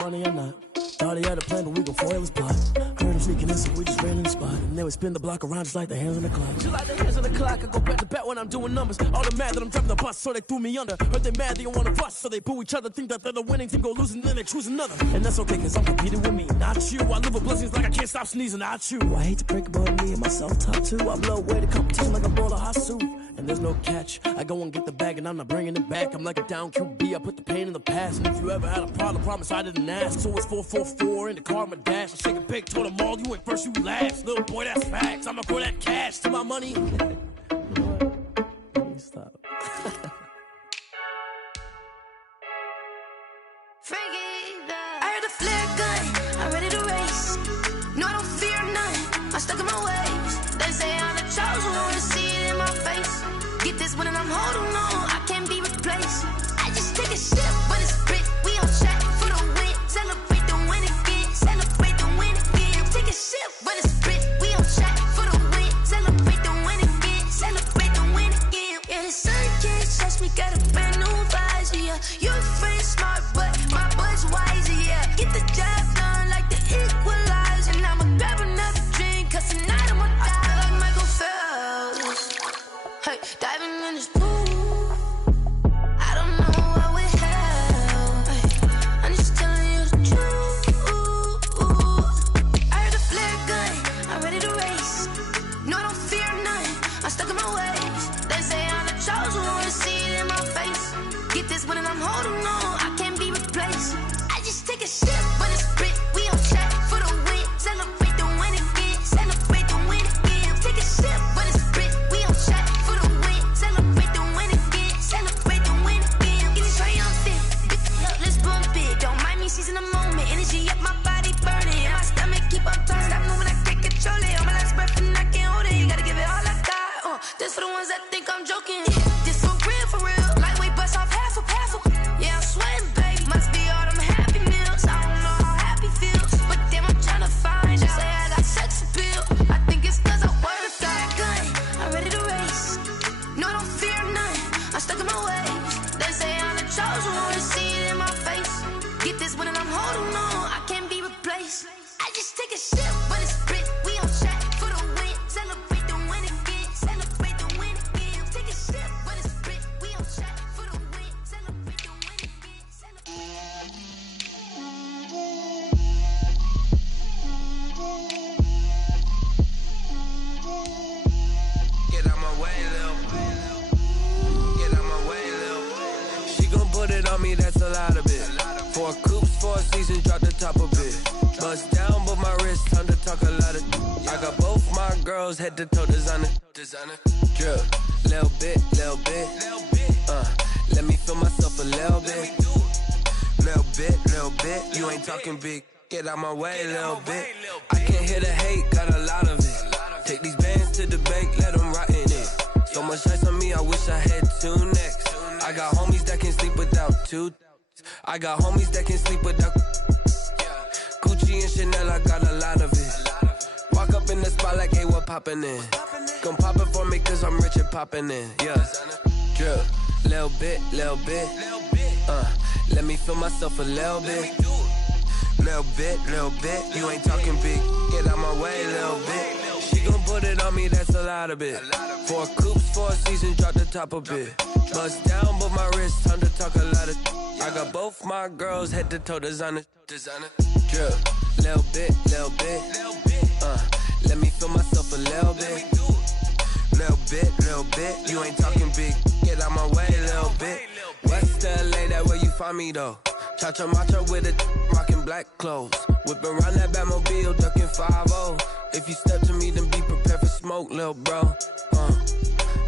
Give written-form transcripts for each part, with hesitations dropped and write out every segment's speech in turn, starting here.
Funny or not, thought he had a plan, but we gon' foil his plot. Heard him sneaking in, so we just ran in the spot. And then we spin the block around just like the hands on the clock. Just like the hands on the clock, I go back to back when I'm doing numbers. All the mad that I'm driving the bus, so they threw me under. Heard they mad, they don't wanna bust, so they boo each other. Think that they're the winning team, go losing, then they choose another. And that's okay, cause I'm competing with me, not you. I live with blessings like I can't stop sneezing, not you. I hate to break it, but me and myself top two. I blow away the competition like a bowl of hot soup. And there's no catch, I go and get the bag and I'm not bringing it back. I'm like a down QB, I put the pain in the past. And if you ever had a problem, promise I didn't ask. So it's 444 in the car, my dash. I shake a big, told them all, you ain't first, you last. Little boy, that's facts, I'ma throw that cash to my money. Stop. I heard a flare gun, I'm ready to race. No, I don't fear none, I'm stuck in my ways. They say I'm the chosen one, to see it in my face. Get this one and I'm holding on, I can't be replaced. I just take a sip, but it's split, we on track for the win. Celebrate the win again, celebrate the win again. Take a sip, but it's split, we on track for the win. Celebrate the win again, celebrate the win again. Yeah, the sun can't touch me, got a brand new visor, yeah. Your friend smart, but my boy's wiser, yeah. Get the job done like the equalizer. And I'ma grab another drink, cause tonight I'ma die like Michael Phelps. Hey, diving in this pool, I don't know what we have. Hey, I'm just telling you the truth. I heard a flare gun, I'm ready to race. No, I don't fear none, I'm stuck in my ways. They say I'm the chosen one, to see it in my face. Get this one and I'm holding on, I can't be replaced. I just take a sip, but it's split, we on track for the win. Celebrate the win again, celebrate the win again. Take a sip, but it's split, we on track for the win. Celebrate the win again, celebrate the win again. Get it triumphant, let's bump it. Don't mind me seizing the moment, energy up my body burning. And my stomach keep on turning, stop moving, I can't control it. On my last breath and I can't hold it, you gotta give it all I got. This for the ones that think I'm joking. This for real, lightweight bust off half a. Yeah, I'm sweating, baby, must be all them happy meals. I don't know how happy feels, but damn, I'm trying to find out. Say I got sex appeal, I think it's cause I wear a flat gun. I'm ready to race, no, I don't fear none, I'm stuck in my ways. They say I'm the chosen one, to see it in my face. Get this one and I'm holding on, I can't be replaced. I just take a sip, but it's split, we on track for the win. Celebrate the win again, celebrate the win again. Take a sip, but it's split, we on track for the win. Celebrate the win again, celebrate. Get out my way, Lil. Get out my way, Lil. She gon' put it on me, that's a lot of it. 4 coops, 4 seasons, drop the top of it. Bust down, but my wrist, time to talk a lot of. I got both my girls, head to toe designer. Drip, little bit. Let me feel myself a little bit. Little bit. You ain't talking big. Get out my way, little bit. I can't hear the hate, got a lot of it. Take these bands to the bank, let them rot in it. So much ice on me, I wish I had 2 necks. I got homies that can sleep without 2. I got homies that can sleep without Gucci and Chanel, I got a lot of it. Walk up in the spot like, hey, what poppin' in? Gon' pop it for me cause I'm rich and poppin' in. Yeah, drip, little bit. Let me feel myself a little bit. Little bit. You ain't talking big. Get out my way, little bit. She gon' put it on me, that's a lot of it. 4 coops, 4 seasons, drop the top a bit. Bust down, but my wrist, time to talk a lot of. I got both my girls, head to toe designer. Drip, little bit. Let me feel myself a little bit. Little bit. You ain't talking big. Get out my way, little bit. West LA, that where you find me though. Cha-cha matcha with it, rockin' black clothes. Whip around that Batmobile, ducking 5-0. If you step to me, then be prepared for smoke, lil' bro.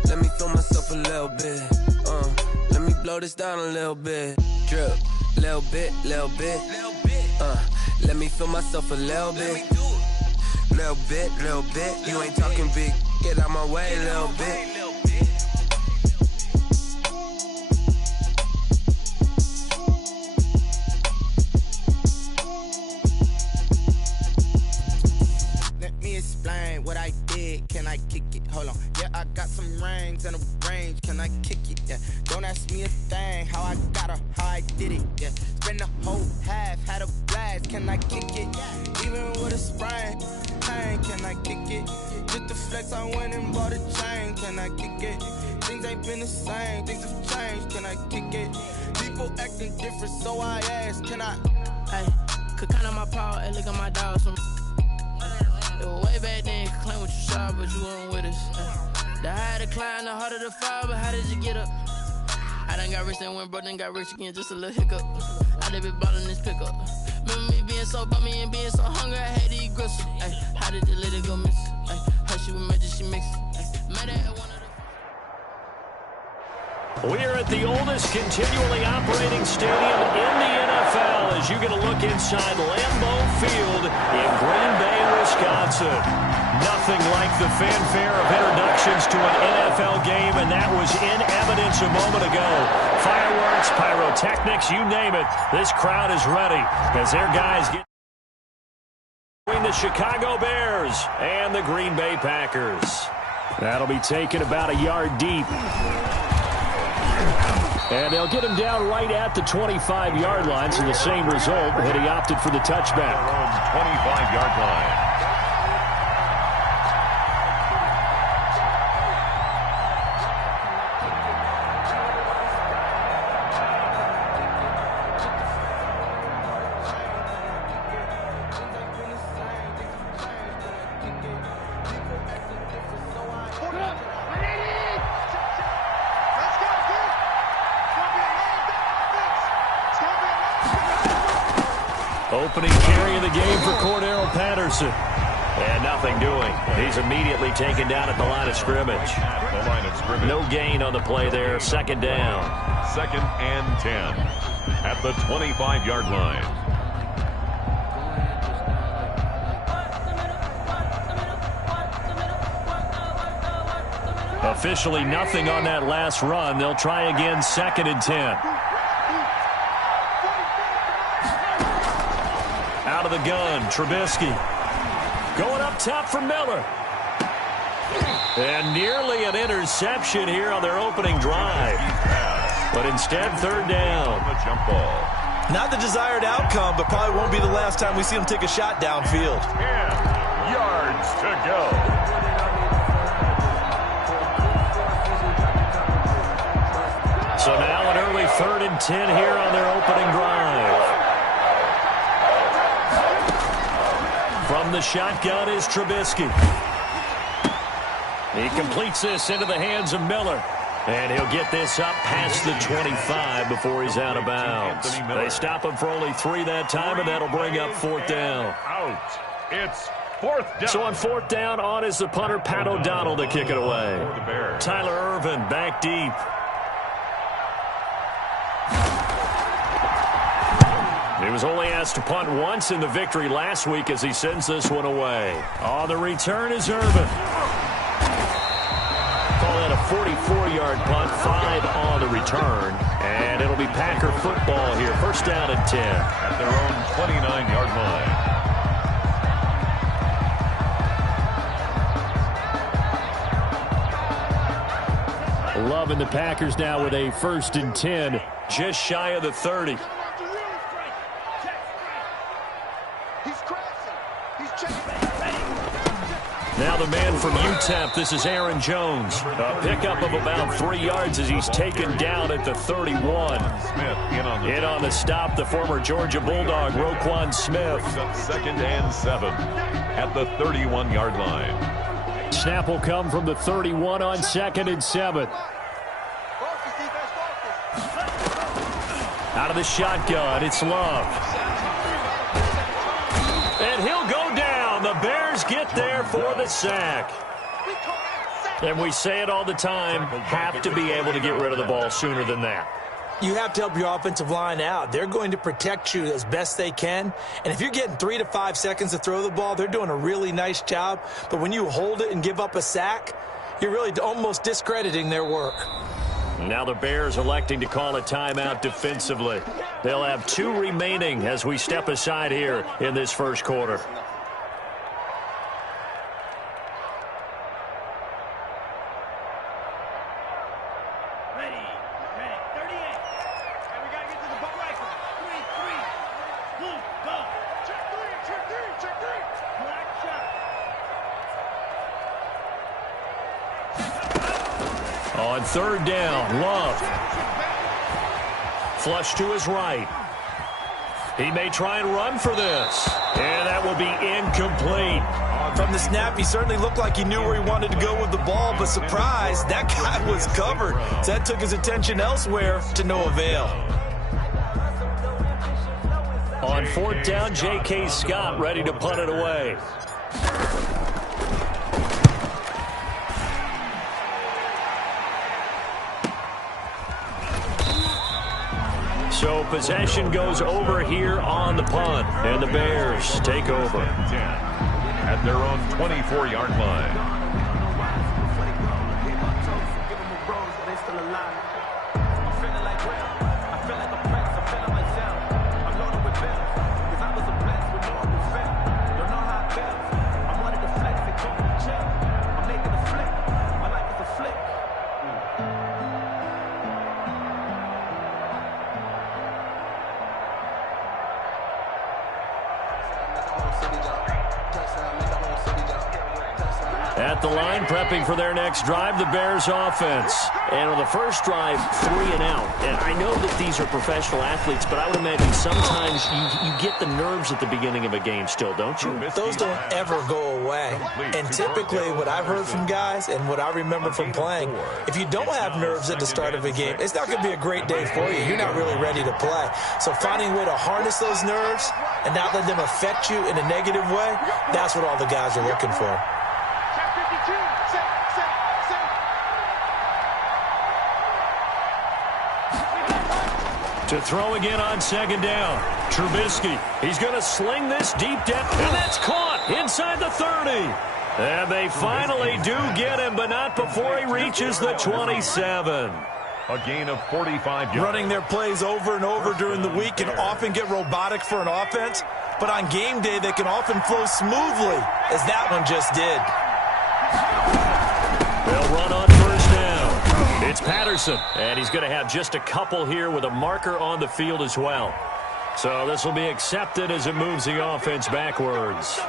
Let me feel myself a little bit. Let me blow this down a little bit. Drip, little bit. Let me feel myself a little bit. Little bit. You ain't talking big. Get out my way, little bit. Let me explain what I did. Can I kick it? hold on. Yeah, I got some rings and a range. Can I kick it? Yeah. Don't ask me a thing. How I got her, how I did it. Yeah. Spend the whole half, had a blast. Can I kick it? Even with a sprain, pain. Can I kick it? Just the flex, I went and bought a chain. Can I kick it? Things ain't been the same. Things have changed. Can I kick it? People acting different, so I ask. Can I? Hey, could count on my power and look at my dogs from. It was way back then, could claim what you saw, but you weren't with us. The higher the climb, the harder the fall, but how did you get up? I done got rich and went broke, then got rich again, just a little hiccup. I done been ballin' this pickup. Remember me being so bummy and being so hungry, I had to eat gristle. Ay, how did the lady go miss? Ay, how she was magic, she mixed. Met her at one of the. We're at the oldest continually operating stadium in the NFL as you get a look inside Lambeau Field in Green Bay, Wisconsin. Nothing like the fanfare of introductions to an NFL game, and that was in evidence a moment ago. Fireworks, pyrotechnics, you name it. This crowd is ready as their guys get between the Chicago Bears and the Green Bay Packers. That'll be taken about a yard deep. And they'll get him down right at the 25-yard line, so the same result, but he opted for the touchback. 25-yard line. Opening carry of the game for Cordero Patterson. And nothing doing. He's immediately taken down at the line of scrimmage. No gain on the play there. Second down. 2nd and 10 at the 25-yard line. Officially nothing on that last run. They'll try again 2nd and 10. Out of the gun, Trubisky. Going up top for Miller. And nearly an interception here on their opening drive. But instead, 3rd down. The jump ball. Not the desired outcome, but probably won't be the last time we see him take a shot downfield. 10 yards to go. So now an early 3rd and 10 here on their opening drive. From the shotgun is Trubisky. He completes this into the hands of Miller. And he'll get this up past the 25 before he's out of bounds. They stop him for only 3 that time, and that'll bring up 4th down. Out. It's 4th down. So on 4th down, on is the punter, Pat O'Donnell, to kick it away. Tyler Irvin back deep. He was only asked to punt once in the victory last week as he sends this one away. On the return is Irvin. Call that a 44-yard punt, 5 on the return. And it'll be Packer football here. 1st down and 10. At their own 29-yard line. Loving the Packers now with a 1st and 10, just shy of the 30. Now the man from UTEP, this is Aaron Jones. A pickup of about 3 yards as he's taken down at the 31. Smith in on the stop, the former Georgia Bulldog, Roquan Smith. 2nd and 7 at the 31-yard line. Snap will come from the 31 on 2nd and 7. Out of the shotgun, it's Love. And he'll go down. The Bears get there for the sack. And we say it all the time, have to be able to get rid of the ball sooner than that. You have to help your offensive line out. They're going to protect you as best they can. And if you're getting 3 to 5 seconds to throw the ball, they're doing a really nice job. But when you hold it and give up a sack, you're really almost discrediting their work. Now the Bears electing to call a timeout defensively. They'll have 2 remaining as we step aside here in this first quarter. On third down, Love. Flush to his right. He may try and run for this. And that will be incomplete. From the snap, he certainly looked like he knew where he wanted to go with the ball, but surprise, that guy was covered. So that took his attention elsewhere to no avail. On fourth down, J.K. Scott ready to punt it away. So possession goes over here on the punt, and the Bears take over. At their own 24-yard line. At the line, prepping for their next drive, the Bears offense. And on the first drive, 3 and out. And I know that these are professional athletes, but I would imagine sometimes you get the nerves at the beginning of a game still, don't you? Those don't ever go away. And typically what I've heard from guys and what I remember from playing, if you don't have nerves at the start of a game, it's not going to be a great day for you. You're not really ready to play. So finding a way to harness those nerves and not let them affect you in a negative way, that's what all the guys are looking for. To throw again on second down. Trubisky, he's going to sling this deep down, and that's caught inside the 30. And they finally do get him, but not before he reaches the 27. A gain of 45 yards. Running their plays over and over during the week can often get robotic for an offense, but on game day they can often flow smoothly, as that one just did. They'll run on first down. It's Patterson, and he's going to have just a couple here with a marker on the field as well. So this will be accepted as it moves the offense backwards.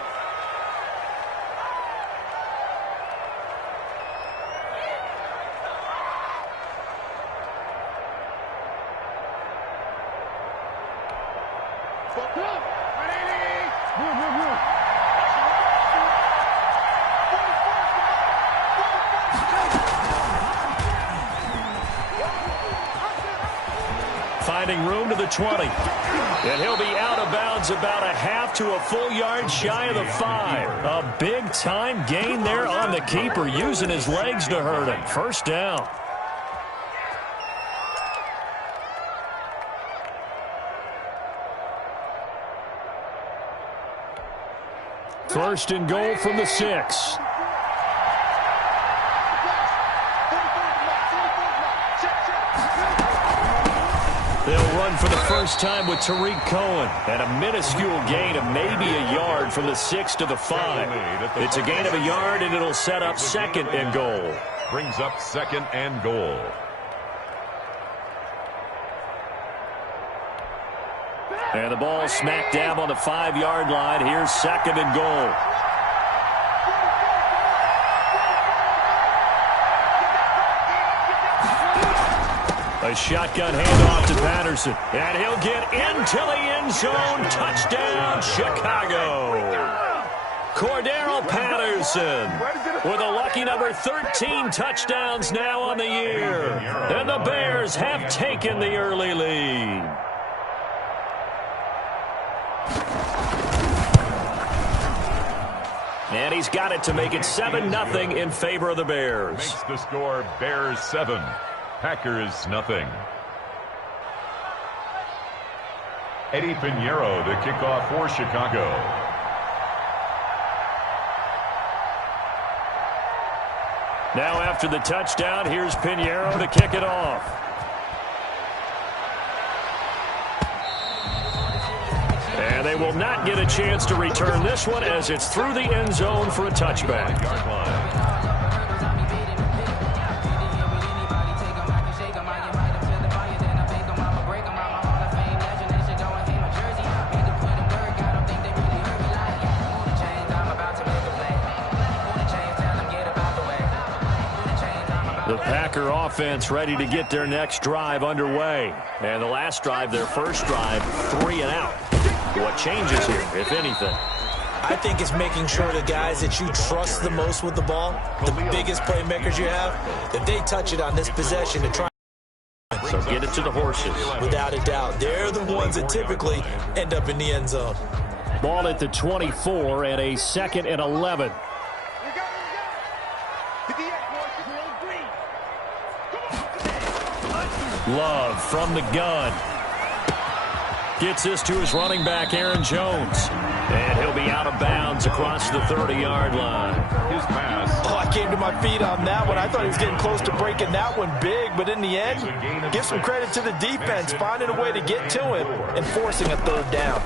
Finding room to the 20. And he'll be out of bounds about a half to a full yard shy of the 5. A big-time gain there on the keeper, using his legs to hurt him. First down. First and goal from the 6. They'll run for the first time with Tariq Cohen, and a minuscule gain of maybe a yard from the 6 to the 5. It's a gain of a yard, and it'll set up second and goal. Brings up second and goal. And the ball smack dab on the 5-yard line. Here's second and goal. A shotgun handoff to Patterson. And he'll get into the end zone. Touchdown, Chicago. Cordero Patterson with a lucky number 13 touchdowns now on the year. And the Bears have taken the early lead. And he's got it to make it 7-0 in favor of the Bears. Makes the score Bears 7. Packers nothing. Eddie Pinheiro, the kickoff for Chicago. Now after the touchdown, here's Pinheiro to kick it off. And they will not get a chance to return this one as it's through the end zone for a touchback. Packer offense ready to get their next drive underway. And the last drive, their first drive, 3 and out. What changes here, if anything? I think it's making sure the guys that you trust the most with the ball, the biggest playmakers you have, that they touch it on this possession to try. So get it to the horses. Without a doubt. They're the ones that typically end up in the end zone. Ball at the 24 and a 2nd and 11. Love from the gun. Gets this to his running back, Aaron Jones. And he'll be out of bounds across the 30-yard line. His pass. Oh, I came to my feet on that one. I thought he was getting close to breaking that one big, but in the end, give some credit to the defense, finding a way to get to him and forcing a 3rd down.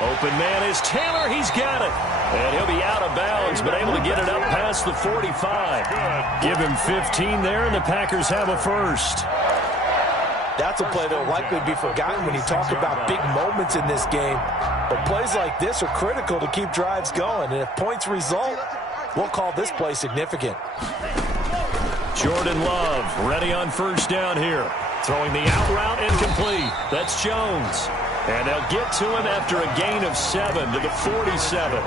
Open man is Taylor. He's got it. And he'll be out of bounds, but able to get it up past the 45. Give him 15 there, and the Packers have a first. That's a play that will likely be forgotten when you talk about big moments in this game. But plays like this are critical to keep drives going. And if points result, we'll call this play significant. Jordan Love ready on first down here. Throwing the out route incomplete. That's Jones. And they'll get to him after a gain of 7 to the 47.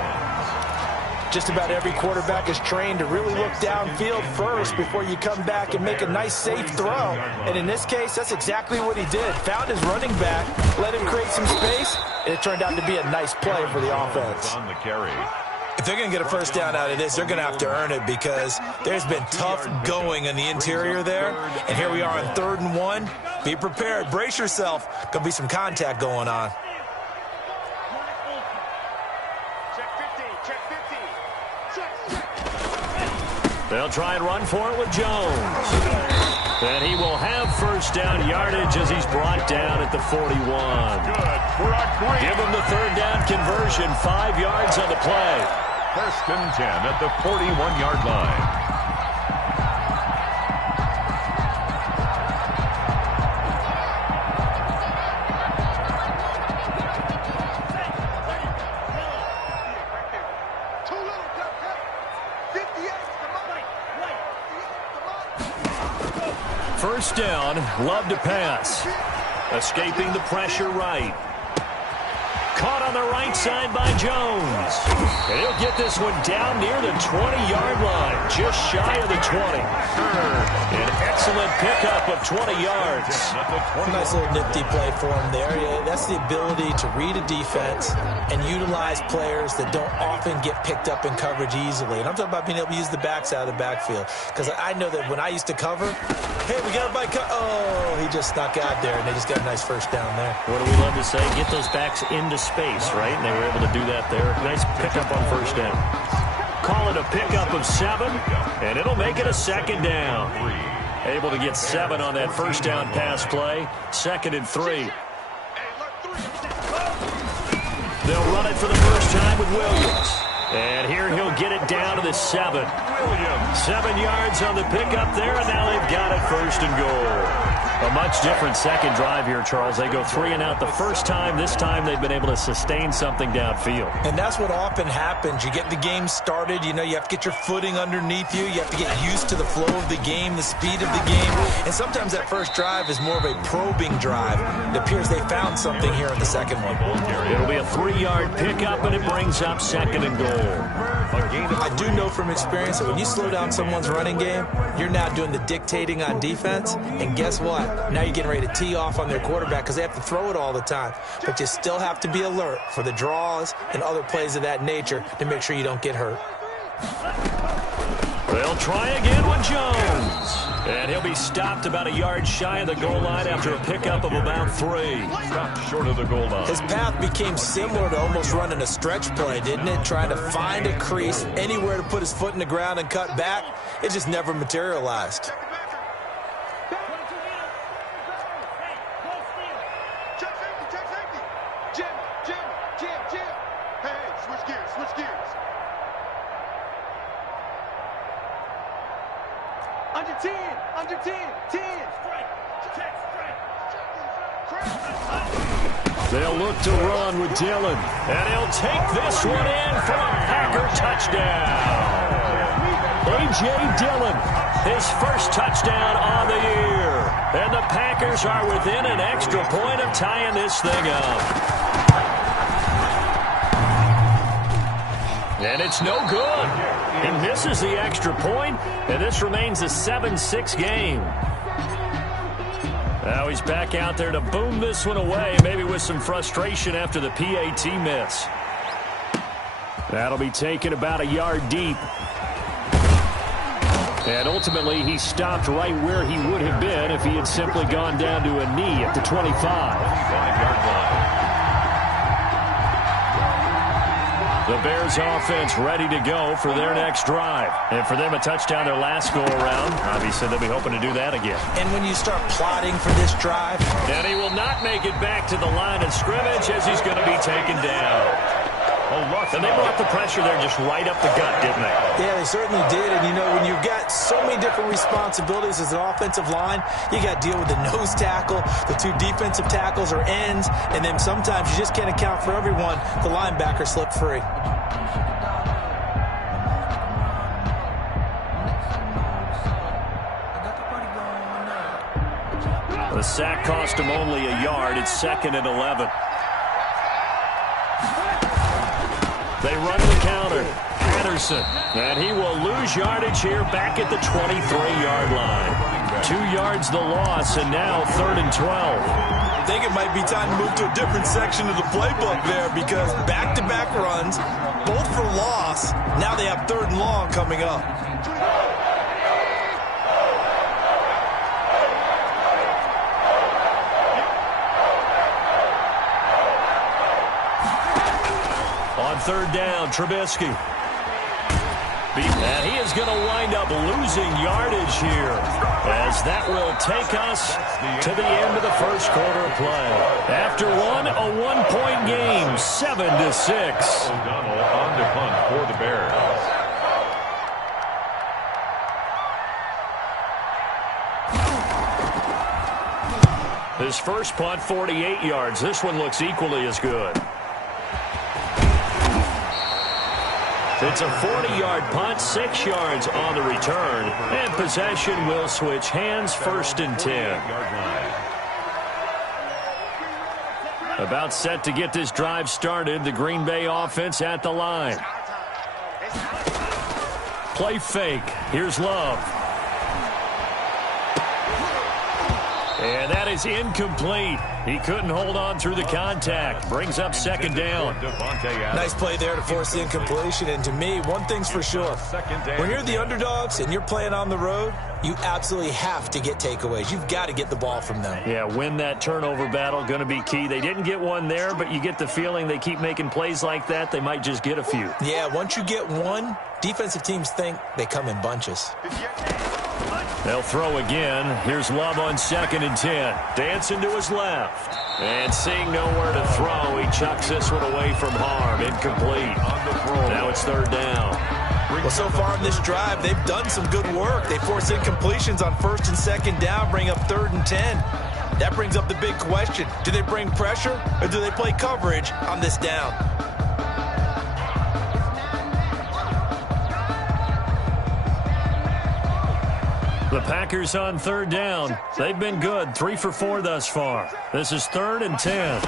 Just about every quarterback is trained to really look downfield first before you come back and make a nice, safe throw. And in this case, that's exactly what he did. Found his running back, let him create some space, and it turned out to be a nice play for the offense. On the carry. If they're going to get a first down out of this, they're going to have to earn it because there's been tough going in the interior there. And here we are on 3rd and 1. Be prepared. Brace yourself. Going to be some contact going on. They'll try and run for it with Jones. And he will have first down yardage as he's brought down at the 41. Give him the 3rd down conversion, 5 yards on the play. 1st and 10 at the 41-yard line. First down, Love to pass. Escaping the pressure right. Caught on the right side by Jones. And he'll get this one down near the 20-yard line, just shy of the 20. An excellent pickup of 20 yards. Nice little nifty play for him there. Yeah, that's the ability to read a defense and utilize players that don't often get picked up in coverage easily. And I'm talking about being able to use the backs out of the backfield. Because I know that when I used to cover, hey, we got a bike. Oh, he just snuck out there, and they just got a nice first down there. What do we love to say? Get those backs into space, right? And they were able to do that there. Nice pickup on first down. Call it a pickup of 7, and it'll make it a 2nd down. Able to get 7 on that first down pass play. 2nd and 3. They'll run it for the first time with Williams. And here he'll get it down to the 7. 7 yards on the pickup there, and now they've got it 1st and goal. A much different second drive here, Charles. They go 3 and out the first time. This time they've been able to sustain something downfield. And that's what often happens. You get the game started. You know, you have to get your footing underneath you. You have to get used to the flow of the game, the speed of the game. And sometimes that first drive is more of a probing drive. It appears they found something here in the second one. It'll be a 3-yard pickup, and it brings up 2nd and goal. I do know from experience that when you slow down someone's running game, you're now doing the dictating on defense. And guess what? Now you're getting ready to tee off on their quarterback because they have to throw it all the time. But you still have to be alert for the draws and other plays of that nature to make sure you don't get hurt. They'll try again with Jones. And he'll be stopped about a yard shy of the goal line after a pickup of about 3. Stopped short of the goal line. His path became similar to almost running a stretch play, didn't it? Trying to find a crease, anywhere to put his foot in the ground and cut back. It just never materialized. Under 10. They'll look to run with Dillon. And he'll take this one in for a Packer touchdown. A.J. Dillon, his first touchdown on the year. And the Packers are within an extra point of tying this thing up. And it's no good. He misses the extra point, and this remains a 7-6 game. Now he's back out there to boom this one away, maybe with some frustration after the PAT miss. That'll be taken about a yard deep. And ultimately, he stopped right where he would have been if he had simply gone down to a knee at the 25-yard line. The Bears offense ready to go for their next drive. And for them, a touchdown their last go-around. Obviously, they'll be hoping to do that again. And when you start plotting for this drive... And he will not make it back to the line of scrimmage as he's going to be taken down. And they brought the pressure there just right up the gut, didn't they? Yeah, they certainly did. And, you know, when you've got so many different responsibilities as an offensive line, you got to deal with the nose tackle, the two defensive tackles or ends, and then sometimes you just can't account for everyone. The linebacker slipped free. The sack cost him only a yard. It's 2nd and 11. They run the counter. Patterson. And he will lose yardage here back at the 23-yard line. 2 yards the loss, and now 3rd and 12. I think it might be time to move to a different section of the playbook there because back-to-back runs, both for loss. Now they have 3rd and long coming up. On 3rd down, Trubisky. And he is going to wind up losing yardage here as that will take us to the end of the first quarter of play. After one, a 1-point game, 7-6. O'Donnell on to punt for the Bears. His first punt, 48 yards. This one looks equally as good. It's a 40-yard punt, 6 yards on the return, and possession will switch hands, 1st and 10. About set to get this drive started, the Green Bay offense at the line. Play fake. Here's Love. And that is incomplete. He couldn't hold on through the contact. Brings up 2nd down. Nice play there to force the incompletion. And to me, one thing's for sure. When you're the underdogs and you're playing on the road, you absolutely have to get takeaways. You've got to get the ball from them. Yeah, win that turnover battle, going to be key. They didn't get one there, but you get the feeling they keep making plays like that, they might just get a few. Yeah, once you get one, defensive teams think they come in bunches. They'll throw again. Here's Love on 2nd and 10. Dancing to his left. And seeing nowhere to throw, he chucks this one away from harm. Incomplete. Now it's 3rd down. Well, so far in this drive, they've done some good work. They force incompletions on 1st and 2nd down, bring up 3rd and 10. That brings up the big question. Do they bring pressure or do they play coverage on this down? The Packers on 3rd down. They've been good, 3 for 4 thus far. This is 3rd and 10.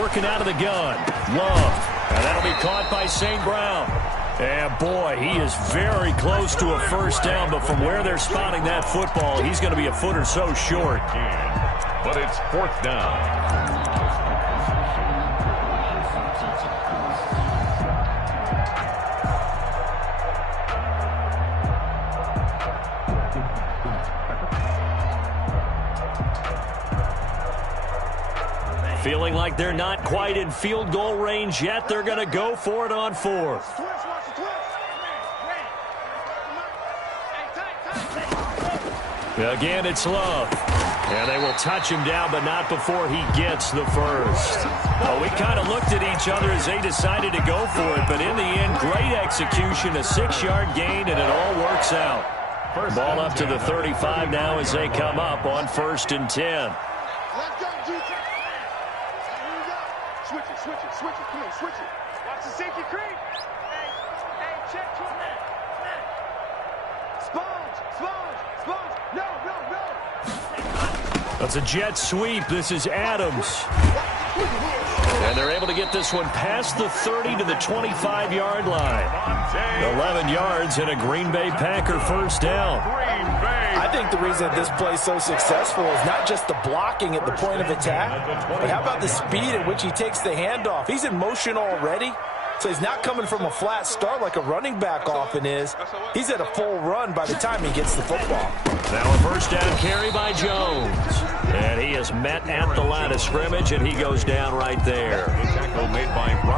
Working out of the gun. Love. And that'll be caught by St. Brown. And boy, he is very close to a 1st down, but from where they're spotting that football, he's going to be a foot or so short. But it's 4th down. Feeling like they're not quite in field goal range yet. They're going to go for it on 4th. Again, it's Love. And they will touch him down, but not before he gets the first. Well, we kind of looked at each other as they decided to go for it, but in the end, great execution, a 6-yard gain, and it all works out. Ball up to the 35 now as they come up on 1st and 10. Switch it. Come on, switch it. Watch the safety creep. Hey, check to him. That's a jet sweep. This is Adams. And they're able to get this one past the 30 to the 25-yard line. 11 yards and a Green Bay Packer first down. I think the reason this play is so successful is not just the blocking at the point of attack, but how about the speed at which he takes the handoff? He's in motion already, so he's not coming from a flat start like a running back often is. He's at a full run by the time he gets the football. Now a first down carry by Jones. And he is met at the line of scrimmage, and he goes down right there.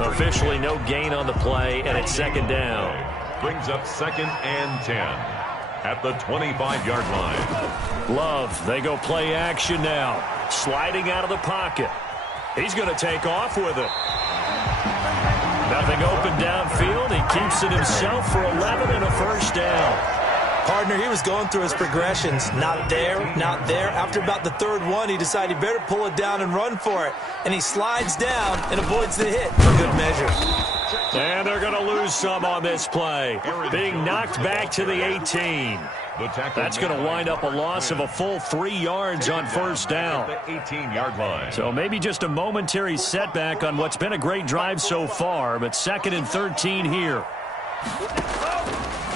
Officially no gain on the play, and it's second down. Brings up 2nd and 10 at the 25-yard line. Love, they go play action now. Sliding out of the pocket. He's going to take off with it. Nothing open downfield. He keeps it himself for 11 and a first down. Partner, he was going through his progressions. Not there, not there. After about the third one, he decided he better pull it down and run for it. And he slides down and avoids the hit for good measure. And they're going to lose some on this play. Being knocked back to the 18. That's going to wind up a loss of a full 3 yards on first down. The 18-yard line. So maybe just a momentary setback on what's been a great drive so far, but 2nd and 13 here.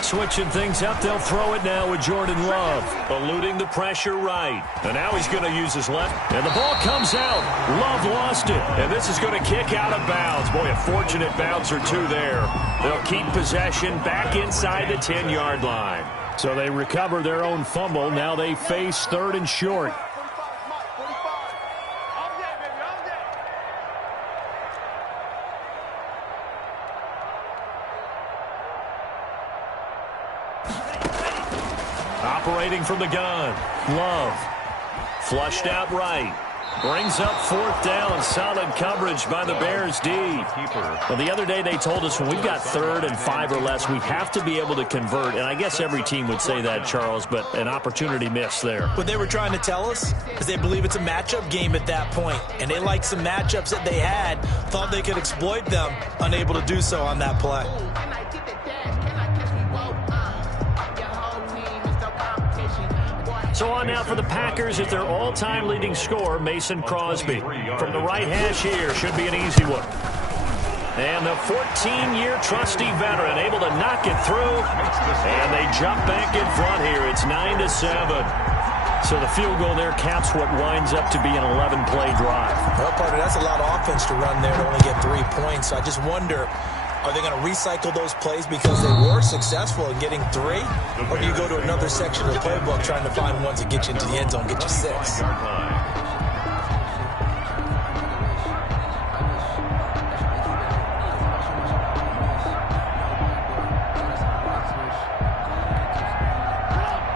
Switching things up, they'll throw it now with Jordan Love. Eluding the pressure right. And now he's going to use his left. And the ball comes out. Love lost it. And this is going to kick out of bounds. Boy, a fortunate bounce or two there. They'll keep possession back inside the 10-yard line. So they recover their own fumble. Now they face 3rd and short. Operating from the gun. Love. Flushed out right. Brings up 4th down. Solid coverage by the Bears D. Well, the other day they told us when we've got 3rd and 5 or less, we have to be able to convert. And I guess every team would say that, Charles, but an opportunity missed there. What they were trying to tell us is they believe it's a matchup game at that point. And they liked some matchups that they had, thought they could exploit them, unable to do so on that play. So on now for the Packers is their all-time leading scorer, Mason Crosby. From the right hash here, should be an easy one. And the 14-year trusty veteran able to knock it through. And they jump back in front here. It's 9-7. So the field goal there caps what winds up to be an 11-play drive. Well, partner, that's a lot of offense to run there to only get 3 points. So I just wonder, are they going to recycle those plays because they were successful in getting 3? Or do you go to another section of the playbook trying to find ones that get you into the end zone, get you 6?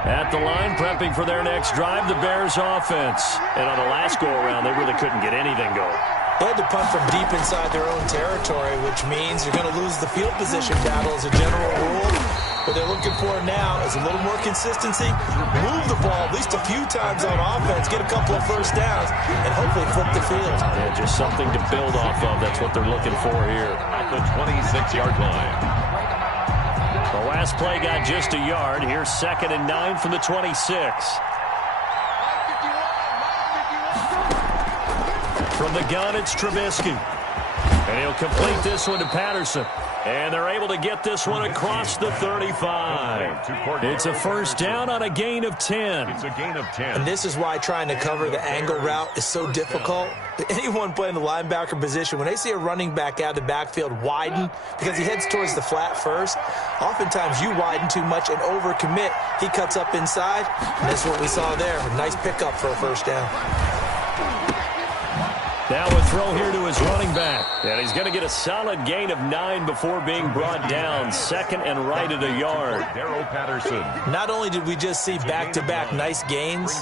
At the line, prepping for their next drive, the Bears offense. And on the last go-around, they really couldn't get anything going. They had to punt from deep inside their own territory, which means you're going to lose the field position battle as a general rule. What they're looking for now is a little more consistency, move the ball at least a few times on offense, get a couple of first downs, and hopefully flip the field. Yeah, just something to build off of. That's what they're looking for here. At the 26-yard line. The last play got just a yard. Here's 2nd and 9 from the 26. From the gun, it's Trubisky. And he'll complete this one to Patterson. And they're able to get this one across the 35. It's a first down on a gain of 10. It's a gain of 10. And this is why trying to cover the angle route is so difficult. Anyone playing the linebacker position, when they see a running back out of the backfield widen because he heads towards the flat first, oftentimes you widen too much and overcommit. He cuts up inside, and that's what we saw there. A nice pickup for a first down. Now a throw here to his running back. And he's going to get a solid gain of 9 before being brought down. 2nd and right at a yard. Darrell Patterson. Not only did we just see back-to-back nice gains,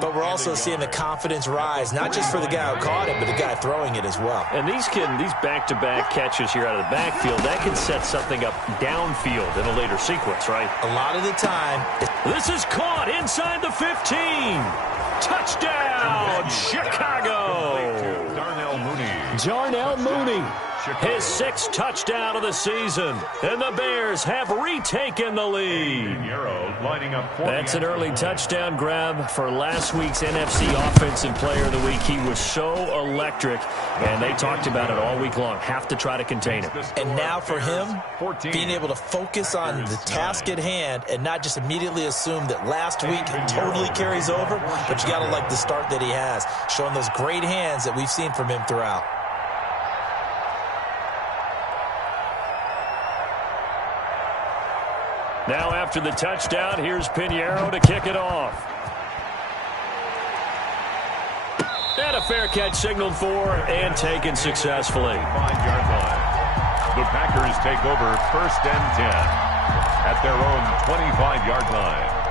but we're also seeing the confidence rise, not just for the guy who caught it, but the guy throwing it as well. And these back-to-back catches here out of the backfield, that can set something up downfield in a later sequence, right? A lot of the time. This is caught inside the 15. Touchdown, Chicago. Darnell Mooney. Darnell Mooney. his 6th touchdown of the season. And the Bears have retaken the lead. That's an early touchdown grab for last week's NFC Offensive Player of the Week. He was so electric, and they talked about it all week long. Have to try to contain him. And now for him, being able to focus on the task at hand and not just immediately assume that last week totally carries over, but you got to like the start that he has, showing those great hands that we've seen from him throughout. Now after the touchdown, here's Pinheiro to kick it off. And a fair catch signaled for and taken successfully. 5-yard line. The Packers take over 1st and 10 at their own 25-yard line.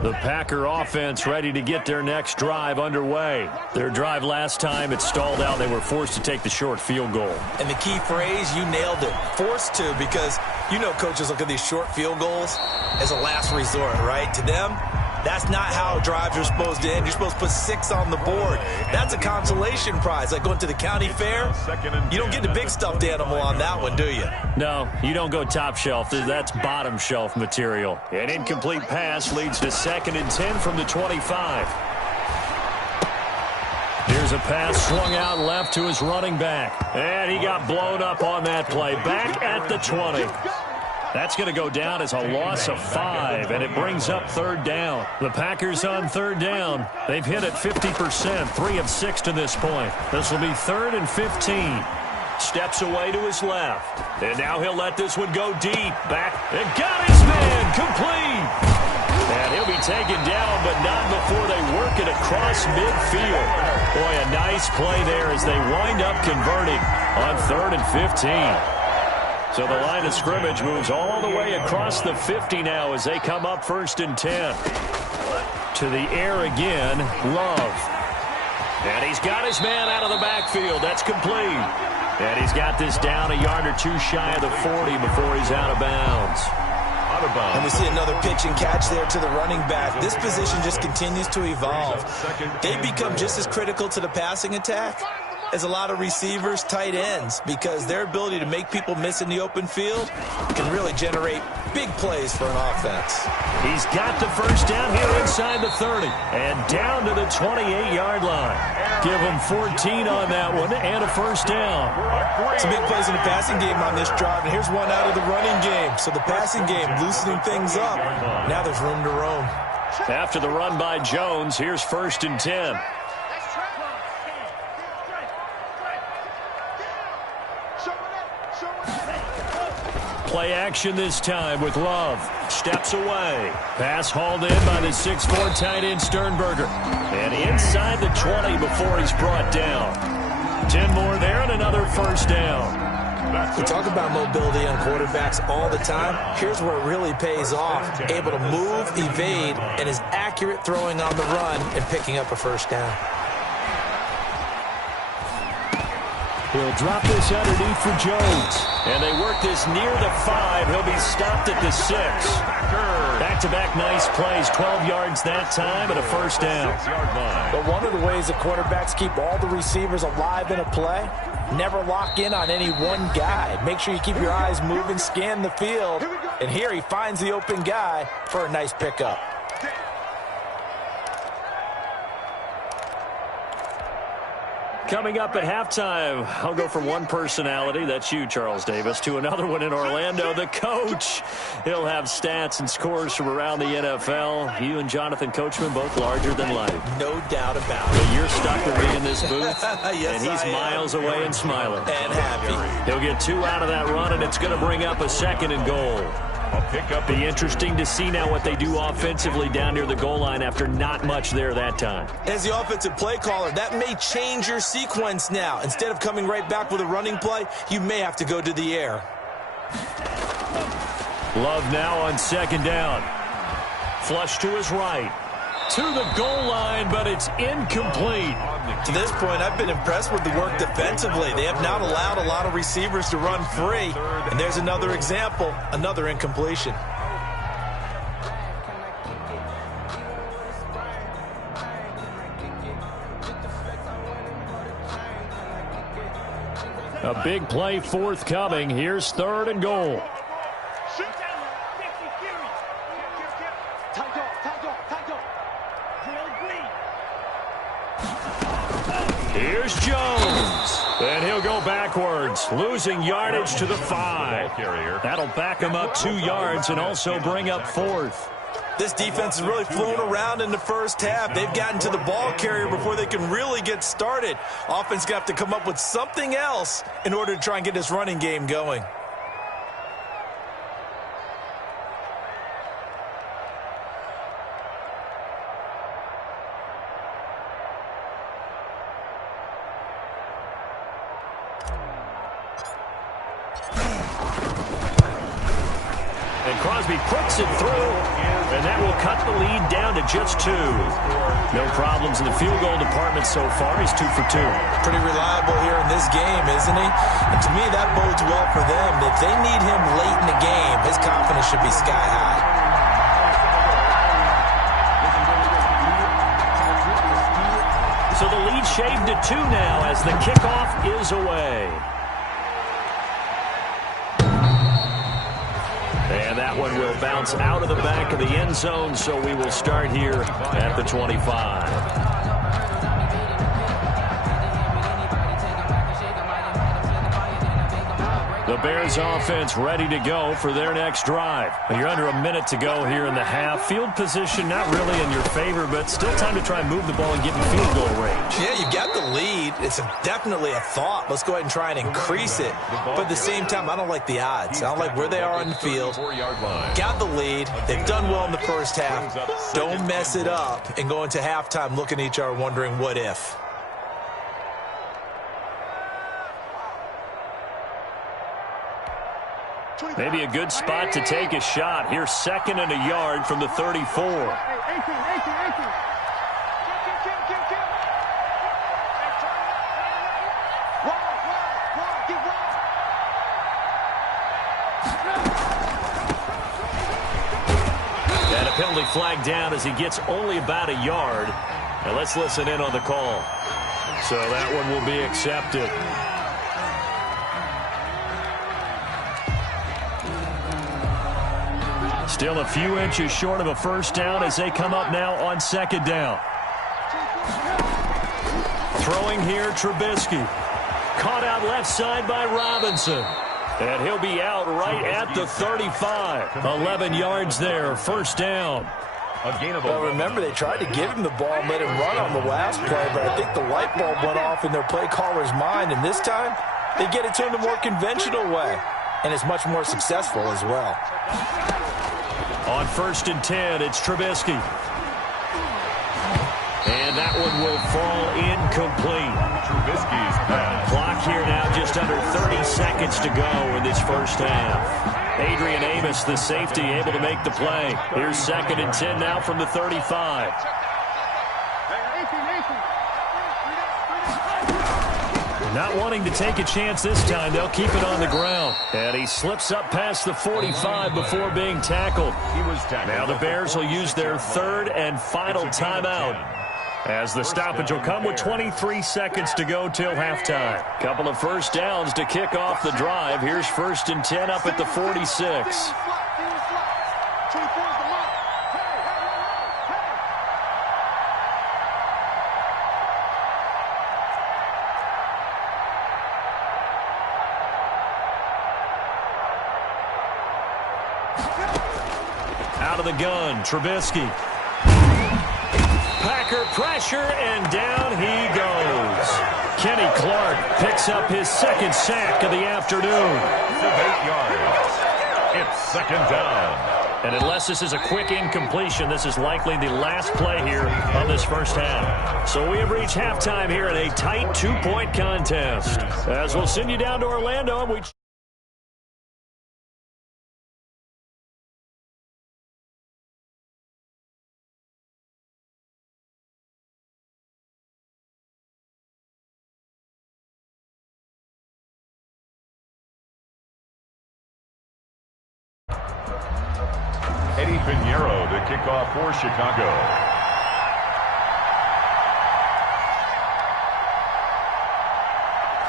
The Packer offense ready to get their next drive underway. Their drive last time, it stalled out. They were forced to take the short field goal. And the key phrase, you nailed it, forced to, because you know coaches look at these short field goals as a last resort, right? To them, that's not how drives are supposed to end. You're supposed to put 6 on the board. That's a consolation prize, like going to the county fair. You don't get the big stuffed animal on that one, do you? No, you don't go top shelf. That's bottom shelf material. An incomplete pass leads to 2nd and 10 from the 25. Here's a pass swung out left to his running back. And he got blown up on that play. Back at the 20. That's going to go down as a loss of 5, and it brings up 3rd down. The Packers on 3rd down. They've hit it 50%, 3 of 6 to this point. This will be 3rd and 15. Steps away to his left. And now he'll let this one go deep. Back and got his man complete. And he'll be taken down, but not before they work it across midfield. Boy, a nice play there as they wind up converting on 3rd and 15. So the line of scrimmage moves all the way across the 50 now as they come up 1st and 10. To the air again, Love. And he's got his man out of the backfield. That's complete. And he's got this down a yard or 2 shy of the 40 before he's out of bounds. And we see another pitch and catch there to the running back. This position just continues to evolve. They become just as critical to the passing attack as a lot of receivers, tight ends, because their ability to make people miss in the open field can really generate big plays for an offense. He's got the 1st down here inside the 30 and down to the 28-yard line. Give him 14 on that one and a 1st down. Some big plays in the passing game on this drive, and here's one out of the running game. So the passing game loosening things up. Now there's room to roam. After the run by Jones, here's 1st and 10. Play action this time with Love. Steps away. Pass hauled in by the 6'4" tight end Sternberger. And inside the 20 before he's brought down. 10 more there and another 1st down. We talk about mobility on quarterbacks all the time. Here's where it really pays off. Able to move, evade, and is accurate throwing on the run and picking up a 1st down. He'll drop this underneath for Jones. And they work this near the 5. He'll be stopped at the 6. Back-to-back nice plays. 12 yards that time and a 1st down. But one of the ways that quarterbacks keep all the receivers alive in a play, never lock in on any one guy. Make sure you keep your eyes moving, scan the field. And here he finds the open guy for a nice pickup. Coming up at halftime, I'll go from one personality, that's you, Charles Davis, to another one in Orlando, the coach. He'll have stats and scores from around the NFL. You and Jonathan Coachman, both larger than life. No doubt about it. But you're stuck with me in this booth, yes, and he's miles away and smiling. And happy. He'll get 2 out of that run, and it's going to bring up a 2nd and goal. Be interesting to see now what they do offensively down near the goal line after not much there that time. As the offensive play caller, that may change your sequence now. Instead of coming right back with a running play, you may have to go to the air. Love now on 2nd down. Flush to his right. to the goal line, but it's incomplete. To this point, I've been impressed with the work defensively. They have not allowed a lot of receivers to run free. And there's another example, another incompletion. A big play forthcoming. Here's 3rd and goal. Here's Jones. And he'll go backwards, losing yardage to the 5. That'll back him up 2 yards and also bring up 4th. This defense is really flown around in the first half. They've gotten to the ball carrier before they can really get started. Offense got to come up with something else in order to try and get this running game going. And Crosby puts it through, and that will cut the lead down to just 2. No problems in the field goal department so far. He's 2 for 2. Pretty reliable here in this game, isn't he? And to me, that bodes well for them. If they need him late in the game, his confidence should be sky high. So the lead shaved to 2 now as the kickoff is away. And that one will bounce out of the back of the end zone, so we will start here at the 25. The Bears offense ready to go for their next drive. You're under a minute to go here in the half. Field position not really in your favor, but still time to try and move the ball and get in field goal range. Yeah, you've got the lead. It's definitely a thought. Let's go ahead and try and increase it. But at the same time, I don't like the odds. I don't like where they are on the field. Got the lead. They've done well in the first half. Don't mess it up and go into halftime looking at each other wondering what if. Maybe a good spot to take a shot. Here's 2nd and a yard from the 34. And a penalty flag down as he gets only about a yard. Now let's listen in on the call. So that one will be accepted. Still a few inches short of a first down as they come up now on 2nd down. Throwing here, Trubisky. Caught out left side by Robinson. And he'll be out right at the 35. 11 yards there, first down. Well, remember, they tried to give him the ball and let him run on the last play, but I think the light bulb went off in their play caller's mind, and this time they get it to him the more conventional way, and it's much more successful as well. On 1st and 10, it's Trubisky. And that one will fall incomplete. Trubisky's pass. Clock here now just under 30 seconds to go in this first half. Adrian Amos, the safety, able to make the play. Here's 2nd and 10 now from the 35. Not wanting to take a chance this time. They'll keep it on the ground. And he slips up past the 45 before being tackled. Now the Bears will use their 3rd and final timeout, as the stoppage will come with 23 seconds to go till halftime. Couple of first downs to kick off the drive. Here's 1st and 10 up at the 46. Out of the gun, Trubisky. Packer pressure, and down he goes. Kenny Clark picks up his 2nd sack of the afternoon. 8 yards. It's 2nd down. And unless this is a quick incompletion, this is likely the last play here of this first half. So we have reached halftime here in a tight 2-point contest. As we'll send you down to Orlando. Eddie Pinheiro to kick off for Chicago.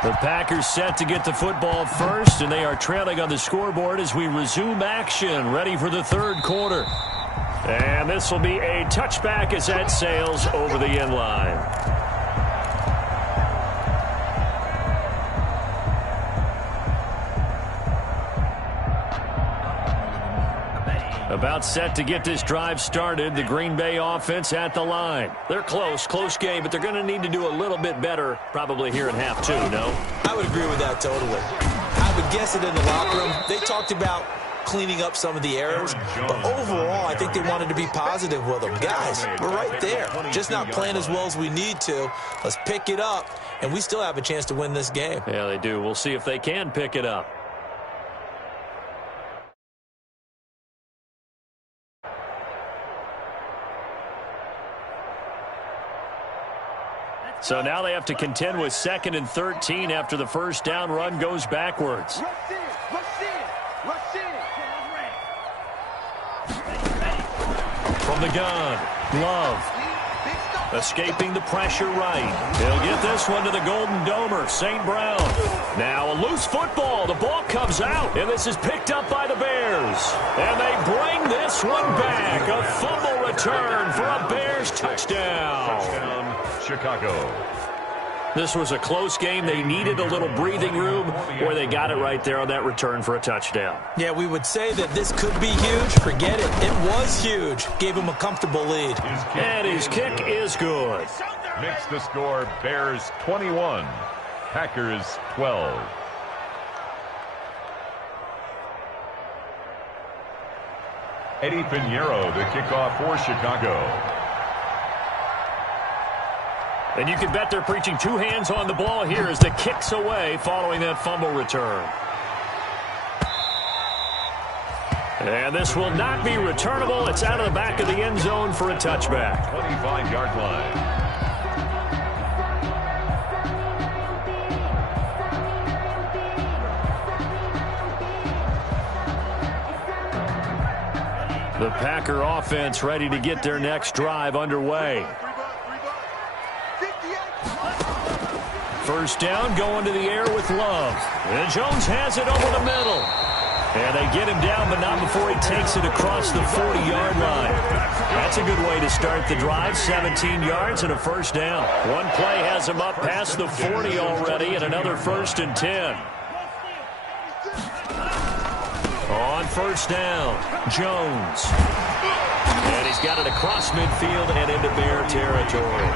The Packers set to get the football first, and they are trailing on the scoreboard as we resume action, ready for the third quarter. And this will be a touchback as that sails over the end line. About set to get this drive started, the Green Bay offense at the line. They're close game, but they're going to need to do a little bit better probably here in half two, no? I would agree with that totally. I would guess it in the locker room. They talked about cleaning up some of the errors, but overall, I think they wanted to be positive with them. Guys, we're right there. Just not playing as well as we need to. Let's pick it up, and we still have a chance to win this game. Yeah, they do. We'll see if they can pick it up. So now they have to contend with 2nd and 13 after the first down run goes backwards. From the gun, Love. Escaping the pressure right. He'll get this one to the Golden Domer, St. Brown. Now a loose football. The ball comes out, and this is picked up by the Bears. And they bring this one back. A fumble return for a Bears touchdown. Touchdown, Chicago. This was a close game. They needed a little breathing room, where they got it right there on that return for a touchdown. Yeah, we would say that this could be huge. Forget it. It was huge. Gave him a comfortable lead. And his kick is good. Makes the score Bears 21, Packers 12. Eddie Pinheiro to kick off for Chicago. And you can bet they're preaching two hands on the ball here as the kick's away following that fumble return. And this will not be returnable. It's out of the back of the end zone for a touchback. 25-yard line. The Packer offense ready to get their next drive underway. First down, going to the air with Love. And Jones has it over the middle. And they get him down, but not before he takes it across the 40-yard line. That's a good way to start the drive. 17 yards and a first down. One play has him up past the 40 already, and another 1st and 10. On first down, Jones. And he's got it across midfield and into Bear territory.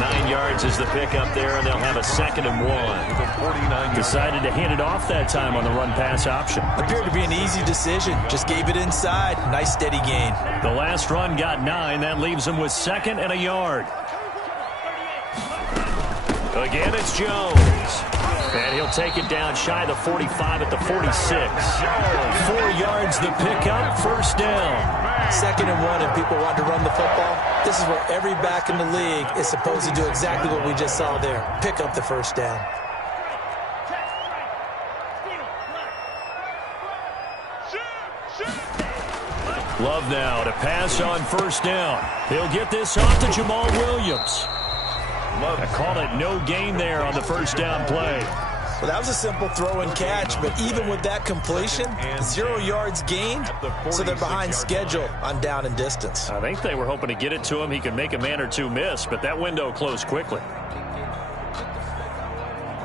9 yards is the pickup there, and they'll have a 2nd and 1. Decided to hand it off that time on the run-pass option. Appeared to be an easy decision. Just gave it inside. Nice steady gain. The last run got 9. That leaves him with 2nd and a yard. Again, it's Jones. And he'll take it down shy of the 45 at the 46. 4 yards the pickup, first down. 2nd and 1, and people want to run the football. This is where every back in the league is supposed to do exactly what we just saw there. Pick up the first down. Love now to pass on first down. He'll get this off to Jamal Williams. I call it no gain there on the first down play. Well, that was a simple throw and catch, but even with that completion, 0 yards gained, so they're behind schedule on down and distance. I think they were hoping to get it to him. He could make a man or two miss, but that window closed quickly.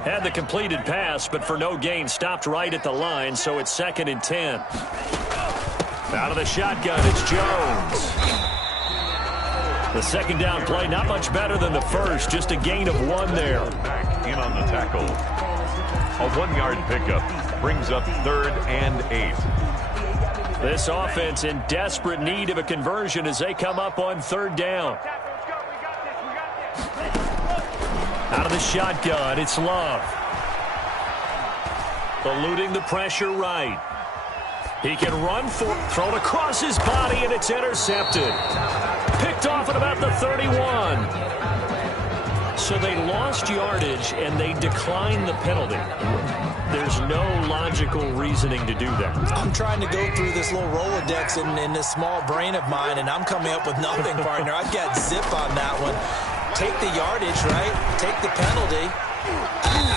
Had the completed pass, but for no gain, stopped right at the line, so it's 2nd and 10. Out of the shotgun, it's Jones. The second down play, not much better than the first, just a gain of 1 there. Back in on the tackle. A 1-yard pickup brings up 3rd and 8. This offense in desperate need of a conversion as they come up on 3rd down. Out of the shotgun, it's Love. Eluding the pressure right. He can run for it, thrown across his body, and it's intercepted. Picked off at about the 31. So they lost yardage, and they declined the penalty. There's no logical reasoning to do that. I'm trying to go through this little Rolodex in this small brain of mine, and I'm coming up with nothing, partner. I've got zip on that one. Take the yardage, right? Take the penalty.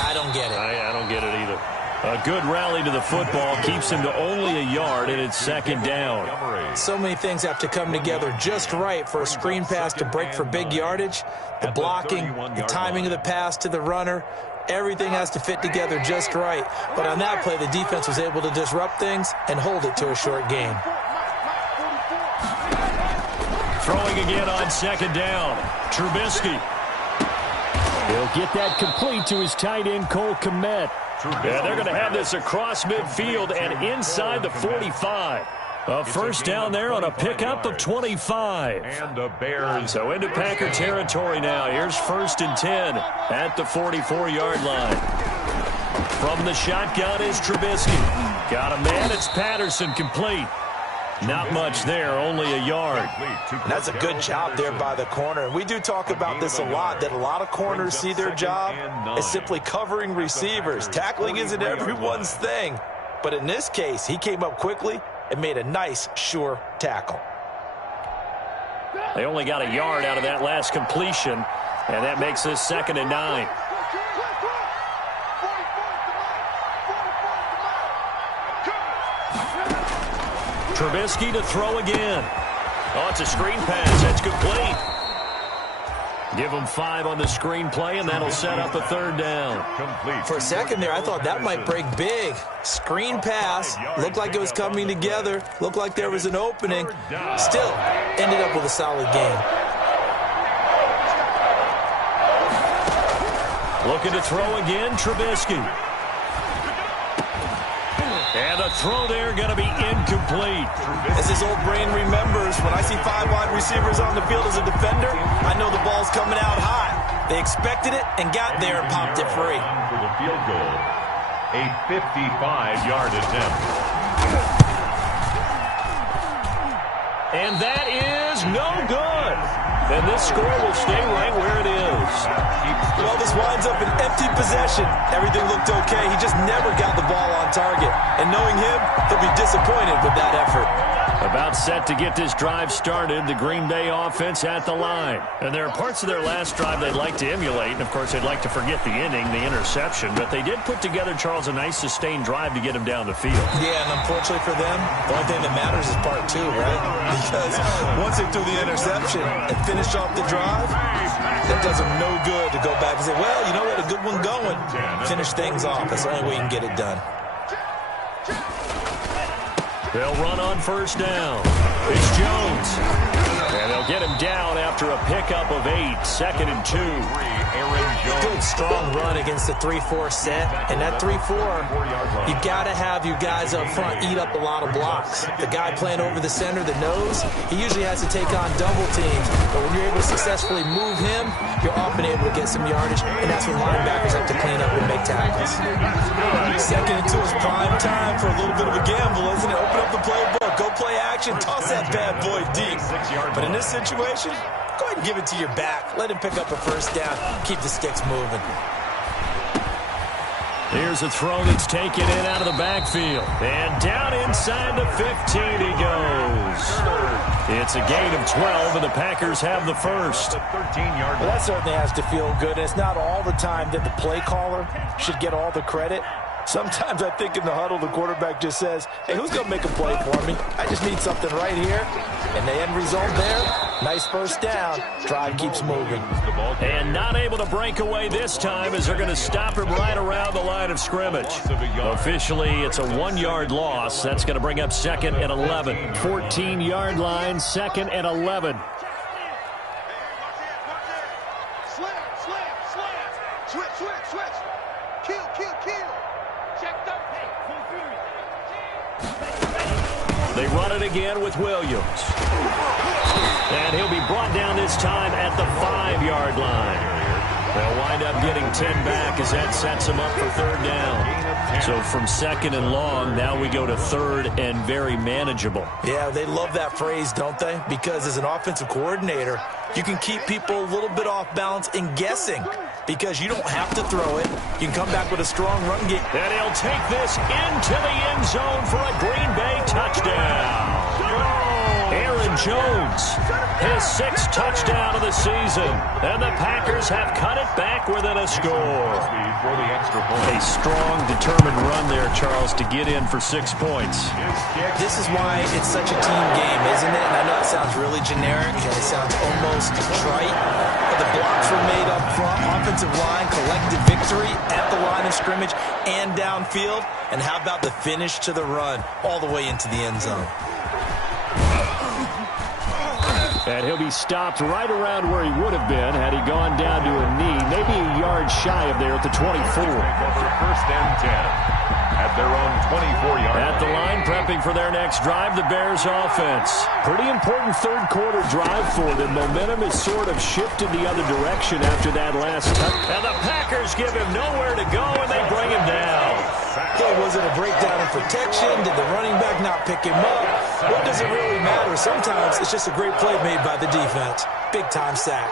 I don't get it. I don't get it either. A good rally to the football keeps him to only a yard, and it's second down. So many things have to come together just right for a screen pass to break for big yardage. The blocking, the timing of the pass to the runner, everything has to fit together just right. But on that play, the defense was able to disrupt things and hold it to a short gain. Throwing again on second down. Trubisky. He'll get that complete to his tight end, Cole Kmet. Yeah, they're going to have this across midfield and inside the 45. A first down there on a pickup of 25. And the Bears. So into Packer territory now. Here's 1st and 10 at the 44-yard line. From the shotgun is Trubisky. Got a man. It's Patterson, complete. Not much there, only a yard. And that's a good job there by the corner. And we do talk about this a lot, that a lot of corners see their job as simply covering receivers. Tackling isn't everyone's thing. But in this case, he came up quickly and made a nice, sure tackle. They only got a yard out of that last completion, and that makes this 2nd and 9. Trubisky to throw again. Oh, it's a screen pass. That's complete. Give them 5 on the screen play, and that'll set up a 3rd down. Complete. For a second there, I thought that might break big. Screen pass. Looked like it was coming together. Looked like there was an opening. Still, ended up with a solid game. Looking to throw again, Trubisky. And a throw there going to be incomplete. As his old brain remembers, when I see 5 wide receivers on the field as a defender, I know the ball's coming out high. They expected it and got there and popped it free. For the field goal, a 55-yard attempt. And that is no good. And this score will stay right where it is. Well, this winds up an empty possession. Everything looked okay. He just never got the ball on target. And knowing him, he'll be disappointed with that effort. About set to get this drive started, the Green Bay offense at the line. And there are parts of their last drive they'd like to emulate, and of course they'd like to forget the inning, the interception, but they did put together, Charles, a nice sustained drive to get him down the field. Yeah, and unfortunately for them, the only thing that matters is part 2, right? Because once they threw the interception and finished off the drive, that does them no good to go back and say, well, you know what, a good one going. Finish things off. That's the only way you can get it done. They'll run on 1st down. It's Jones. And they'll get him down after a pickup of 8. 2nd and 2. Good, strong run against the 3-4 set. And that 3-4, you got to have your guys up front eat up a lot of blocks. The guy playing over the center, the nose, he usually has to take on double teams. But when you're able to successfully move him, you're often able to get some yardage. And that's when linebackers have to clean up and make tackles. 2nd and 2 is prime time for a little bit of a gamble, isn't it? Open up the playbook, go play action, toss that bad boy deep. But in this situation, go ahead and give it to your back. Let him pick up a 1st down. Keep the sticks moving. Here's a throw that's taken in out of the backfield. And down inside the 15 he goes. It's a gain of 12, and the Packers have the first. Well, that certainly has to feel good. It's not all the time that the play caller should get all the credit. Sometimes I think in the huddle, the quarterback just says, hey, who's going to make a play for me? I just need something right here. And the end result there, nice 1st down. Drive keeps moving. And not able to break away this time as they're going to stop him right around the line of scrimmage. Officially, it's a 1-yard loss. That's going to bring up 2nd and 11. 14-yard line, 2nd and 11. They run it again with Williams. And he'll be brought down this time at the 5-yard line. They'll wind up getting 10 back as that sets them up for third down. So from second and long, now we go to third and very manageable. Yeah, they love that phrase, don't they? Because as an offensive coordinator, you can keep people a little bit off balance and guessing because you don't have to throw it. You can come back with a strong run game. And he'll take this into the end zone for a Green Bay touchdown. Aaron Jones, his 6th touchdown of the season. And the Packers have cut it back within a score. A strong, determined run there, Charles, to get in for 6 points. This is why it's such a team game, isn't it? And I know it sounds really generic and it sounds almost trite, but the blocks were made up front, offensive line, collective victory at the line of scrimmage and downfield. And how about the finish to the run all the way into the end zone? And he'll be stopped right around where he would have been had he gone down to a knee, maybe a yard shy of there at the 24. First and 10 at their own 24-yard line. At the line, prepping for their next drive, the Bears offense. Pretty important third-quarter drive for them. Momentum has sort of shifted the other direction after that last touch. And the Packers give him nowhere to go, and they bring him down. Hey, was it a breakdown in protection? Did the running back not pick him up? What does it really matter? Sometimes it's just a great play made by the defense. Big-time sack.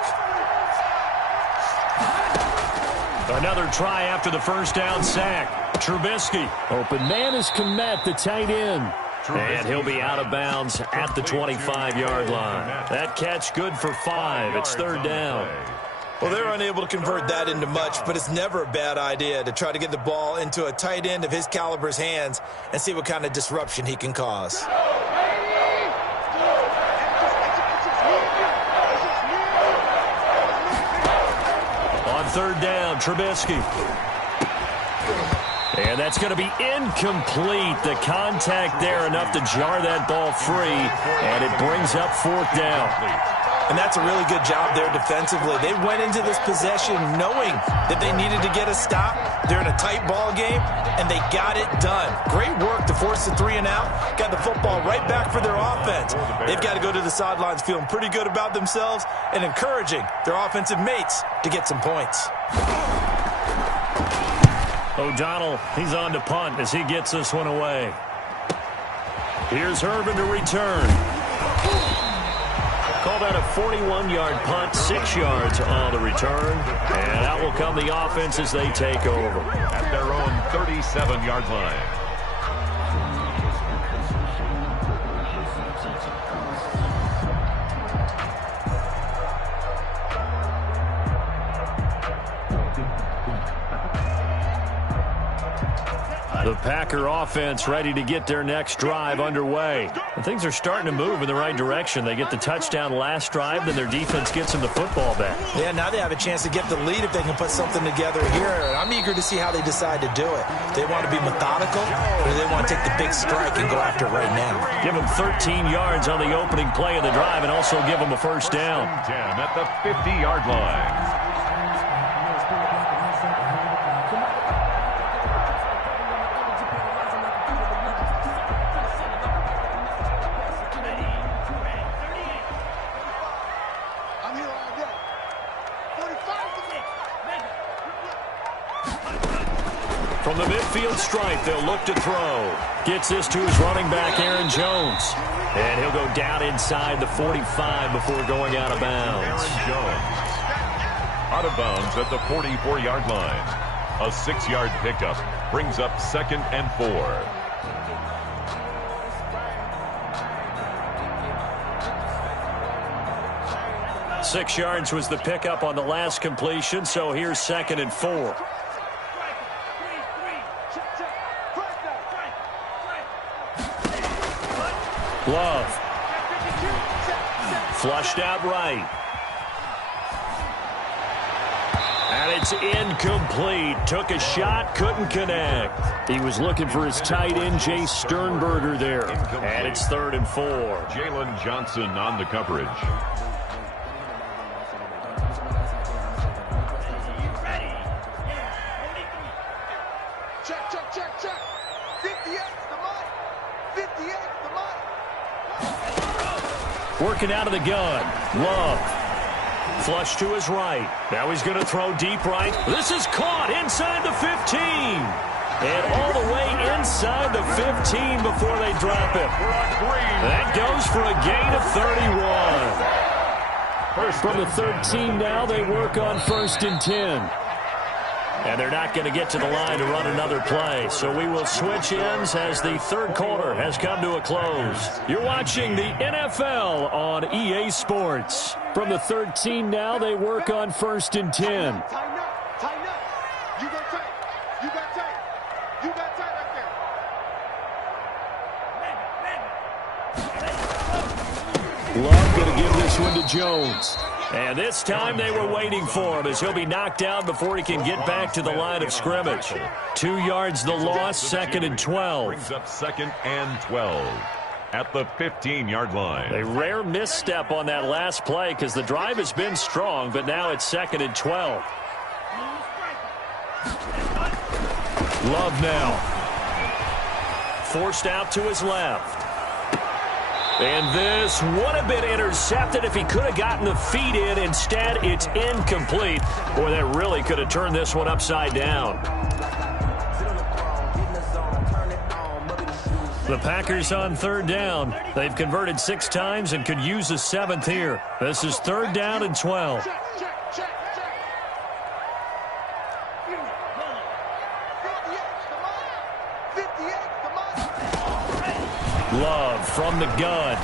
Another try after the first down sack. Trubisky. Open man is Kmet, the tight end. And he'll be out of bounds at the 25-yard line. That catch good for 5. It's third down. Well, they're unable to convert that into much, but it's never a bad idea to try to get the ball into a tight end of his caliber's hands and see what kind of disruption he can cause. On third down, Trubisky. And that's going to be incomplete. The contact there enough to jar that ball free, and it brings up fourth down. And that's a really good job there defensively. They went into this possession knowing that they needed to get a stop. They're in a tight ball game, and they got it done. Great work to force the 3 and out. Got the football right back for their offense. They've got to go to the sidelines feeling pretty good about themselves and encouraging their offensive mates to get some points. O'Donnell, he's on to punt as he gets this one away. Here's Herman to return. Called out a 41-yard punt, 6 yards on the return. And out will come the offense as they take over. At their own 37-yard line. The Packer offense ready to get their next drive underway. And things are starting to move in the right direction. They get the touchdown last drive, then their defense gets them the football back. Yeah, now they have a chance to get the lead if they can put something together here. And I'm eager to see how they decide to do it. They want to be methodical, or they want to take the big strike and go after it right now. Give them 13 yards on the opening play of the drive and also give them a first down. 10 at the 50-yard line. From the midfield stripe, they'll look to throw. Gets this to his running back, Aaron Jones. And he'll go down inside the 45 before going out of bounds. Aaron Jones out of bounds at the 44-yard line. A 6-yard pickup brings up 2nd and 4. Six yards was the pickup on the last completion, so here's 2nd and 4. Love. Flushed out right. And it's incomplete. Took a shot, couldn't connect. He was looking for his tight end, Jay Sternberger there. And it's 3rd and 4. Jalen Johnson on the coverage. Check. 58's the money. 58's the money. Working out of the gun. Love. Flush to his right. Now he's going to throw deep right. This is caught inside the 15. And all the way inside the 15 before they drop it. That goes for a gain of 31. From the 13 now, they work on 1st and 10. And they're not going to get to the line to run another play. So we will switch ends as the third quarter has come to a close. You're watching the NFL on EA Sports. From the 13 now, they work on 1st and 10. Tighten up. You got tight. You got tight. You got tight right there. Love going to give this one to Jones. And this time they were waiting for him as he'll be knocked down before he can get back to the line of scrimmage. 2 yards the loss, 2nd and 12. Brings up 2nd and 12 at the 15-yard line. A rare misstep on that last play because the drive has been strong, but now it's 2nd and 12. Love now. Forced out to his left. And this would have been intercepted if he could have gotten the feet in. Instead, it's incomplete. Boy, that really could have turned this one upside down. The Packers on 3rd down. They've converted 6 times and could use a 7th here. This is 3rd down and 12. Love from the gun.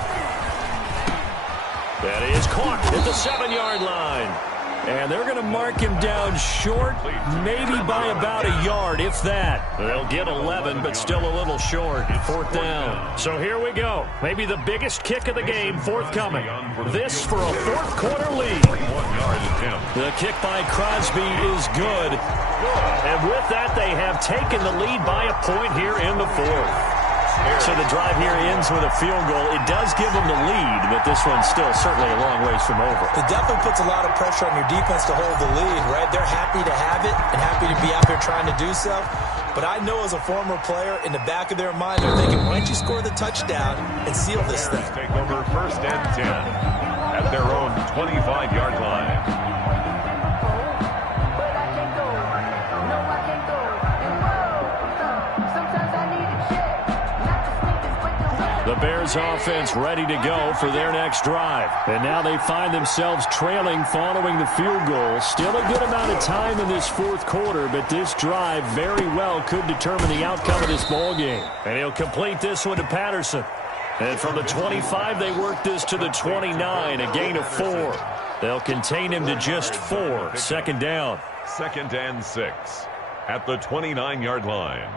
That is caught at the 7-yard line. And they're going to mark him down short, maybe by about a yard, if that. They'll get 11, but still a little short. 4th down. So here we go. Maybe the biggest kick of the game forthcoming. This for a 4th quarter lead. The kick by Crosby is good. And with that, they have taken the lead by a point here in the 4th. So the drive here ends with a field goal. It does give them the lead, but this one's still certainly a long ways from over. It definitely puts a lot of pressure on your defense to hold the lead, right? They're happy to have it and happy to be out there trying to do so. But I know as a former player, in the back of their mind, they're thinking, why don't you score the touchdown and seal this thing? Take over 1st and 10 at their own 25-yard line. The Bears offense ready to go for their next drive. And now they find themselves trailing following the field goal. Still a good amount of time in this 4th quarter, but this drive very well could determine the outcome of this ball game. And he'll complete this one to Patterson. And from the 25, they work this to the 29, a gain of 4. They'll contain him to just 4. 2nd down. 2nd and 6 at the 29-yard line.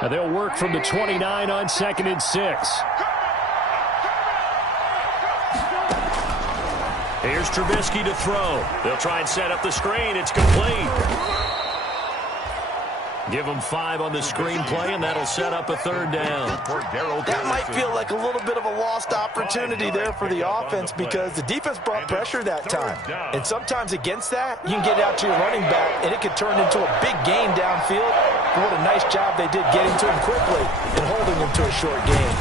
And they'll work from the 29 on 2nd and 6. Here's Trubisky to throw. They'll try and set up the screen. It's complete. Give them 5 on the screen play, and that'll set up a 3rd down. That might feel like a little bit of a lost opportunity there for the offense because the defense brought pressure that time. And sometimes against that, you can get out to your running back, and it could turn into a big gain downfield. But what a nice job they did getting to him quickly and holding him to a short gain.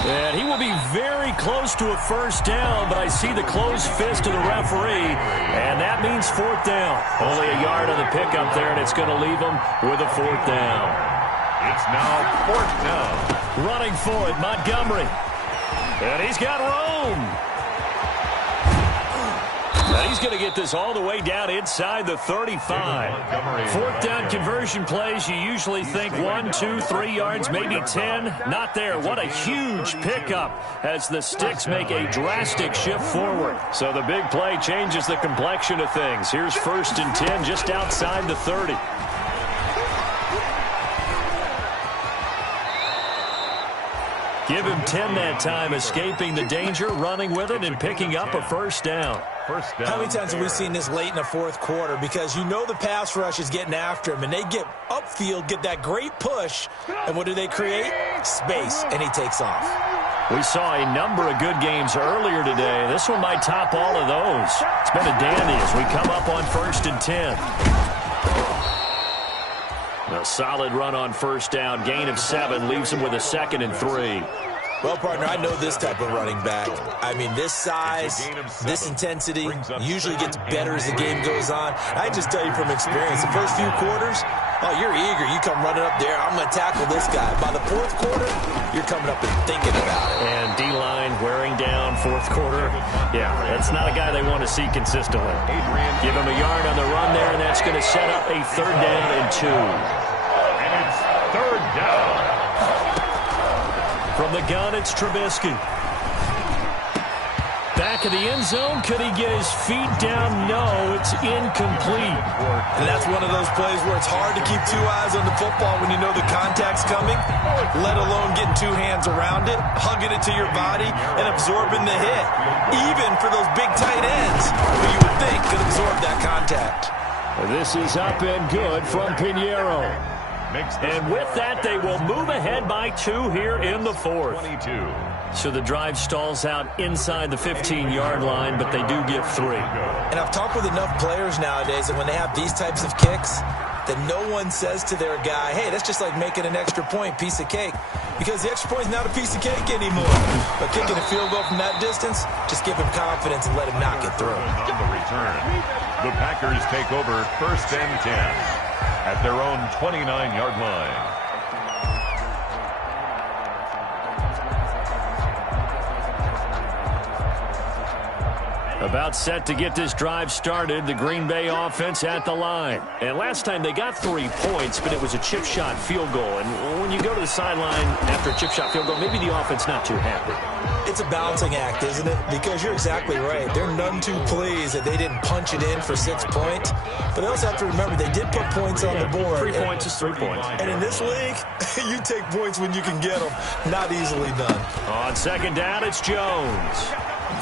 And he will be very close to a 1st down, but I see the closed fist of the referee, and that means 4th down. Only a yard on the pickup there, and it's going to leave them with a 4th down. It's now 4th down. Running for it, Montgomery. And he's got room. And he's going to get this all the way down inside the 35. 4th down conversion plays, you usually think 1, 2, 3 yards, maybe 10. Not there. What a huge pickup as the sticks make a drastic shift forward. So the big play changes the complexion of things. Here's 1st and 10 just outside the 30. Give him 10 that time, escaping the danger, running with it, and picking up a 1st down. How many times have we seen this late in the 4th quarter? Because you know the pass rush is getting after him, and they get upfield, get that great push, and what do they create? Space, and he takes off. We saw a number of good games earlier today. This one might top all of those. It's been a dandy as we come up on 1st and 10. A solid run on first down. Gain of 7 leaves him with a 2nd and 3. Well, partner, I know this type of running back. I mean, this size, this intensity usually gets better as the game goes on. I just tell you from experience, the first few quarters, oh, you're eager. You come running up there, I'm going to tackle this guy. By the 4th quarter, you're coming up and thinking about it. And D-line wearing down 4th quarter. Yeah, that's not a guy they want to see consistently. Give him a yard on the run there, and that's going to set up a 3rd down and 2. And it's 3rd down. From the gun, it's Trubisky. Back of the end zone. Could he get his feet down? No, it's incomplete. And that's one of those plays where it's hard to keep 2 eyes on the football when you know the contact's coming, let alone getting 2 hands around it, hugging it to your body, and absorbing the hit. Even for those big tight ends, who you would think could absorb that contact. This is up and good from Pinheiro. And with that, they will move ahead by 2 here in the 4th. 22. So the drive stalls out inside the 15-yard line, but they do get 3. And I've talked with enough players nowadays that when they have these types of kicks, that no one says to their guy, hey, that's just like making an extra point, piece of cake. Because the extra point is not a piece of cake anymore. But kicking a field goal from that distance, just give him confidence and let him knock it through. On the return, the Packers take over 1st and 10 at their own 29-yard line. About set to get this drive started, the Green Bay offense at the line. And last time they got 3 points, but it was a chip shot field goal. And when you go to the sideline after a chip shot field goal, maybe the offense not too happy. It's a balancing act, isn't it? Because you're exactly right. They're none too pleased that they didn't punch it in for 6 points. But they also have to remember they did put points on the board. 3 points is 3 points. And in this league, you take points when you can get them. Not easily done. On 2nd down, it's Jones.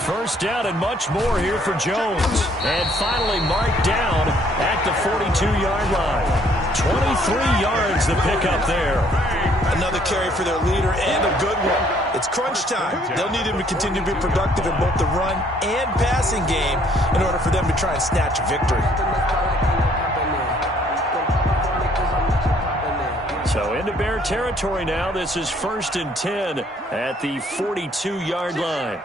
1st down and much more here for Jones. And finally marked down at the 42-yard line. 23 yards the pickup there. Another carry for their leader and a good one. It's crunch time. They'll need him to continue to be productive in both the run and passing game in order for them to try and snatch a victory. So into Bear territory now. This is 1st and 10 at the 42-yard line.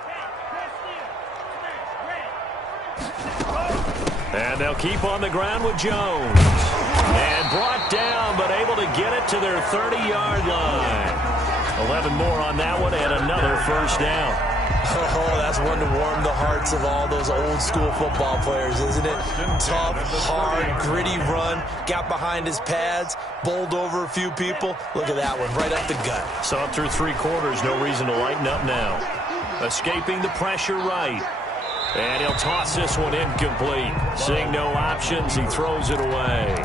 And they'll keep on the ground with Jones. And brought down, but able to get it to their 30-yard line. 11 more on that one, and another 1st down. Oh, that's one to warm the hearts of all those old-school football players, isn't it? Tough, hard, gritty run. Got behind his pads, bowled over a few people. Look at that one, right up the gut. So up through 3 quarters, no reason to lighten up now. Escaping the pressure right. And he'll toss this one incomplete. Seeing no options, he throws it away.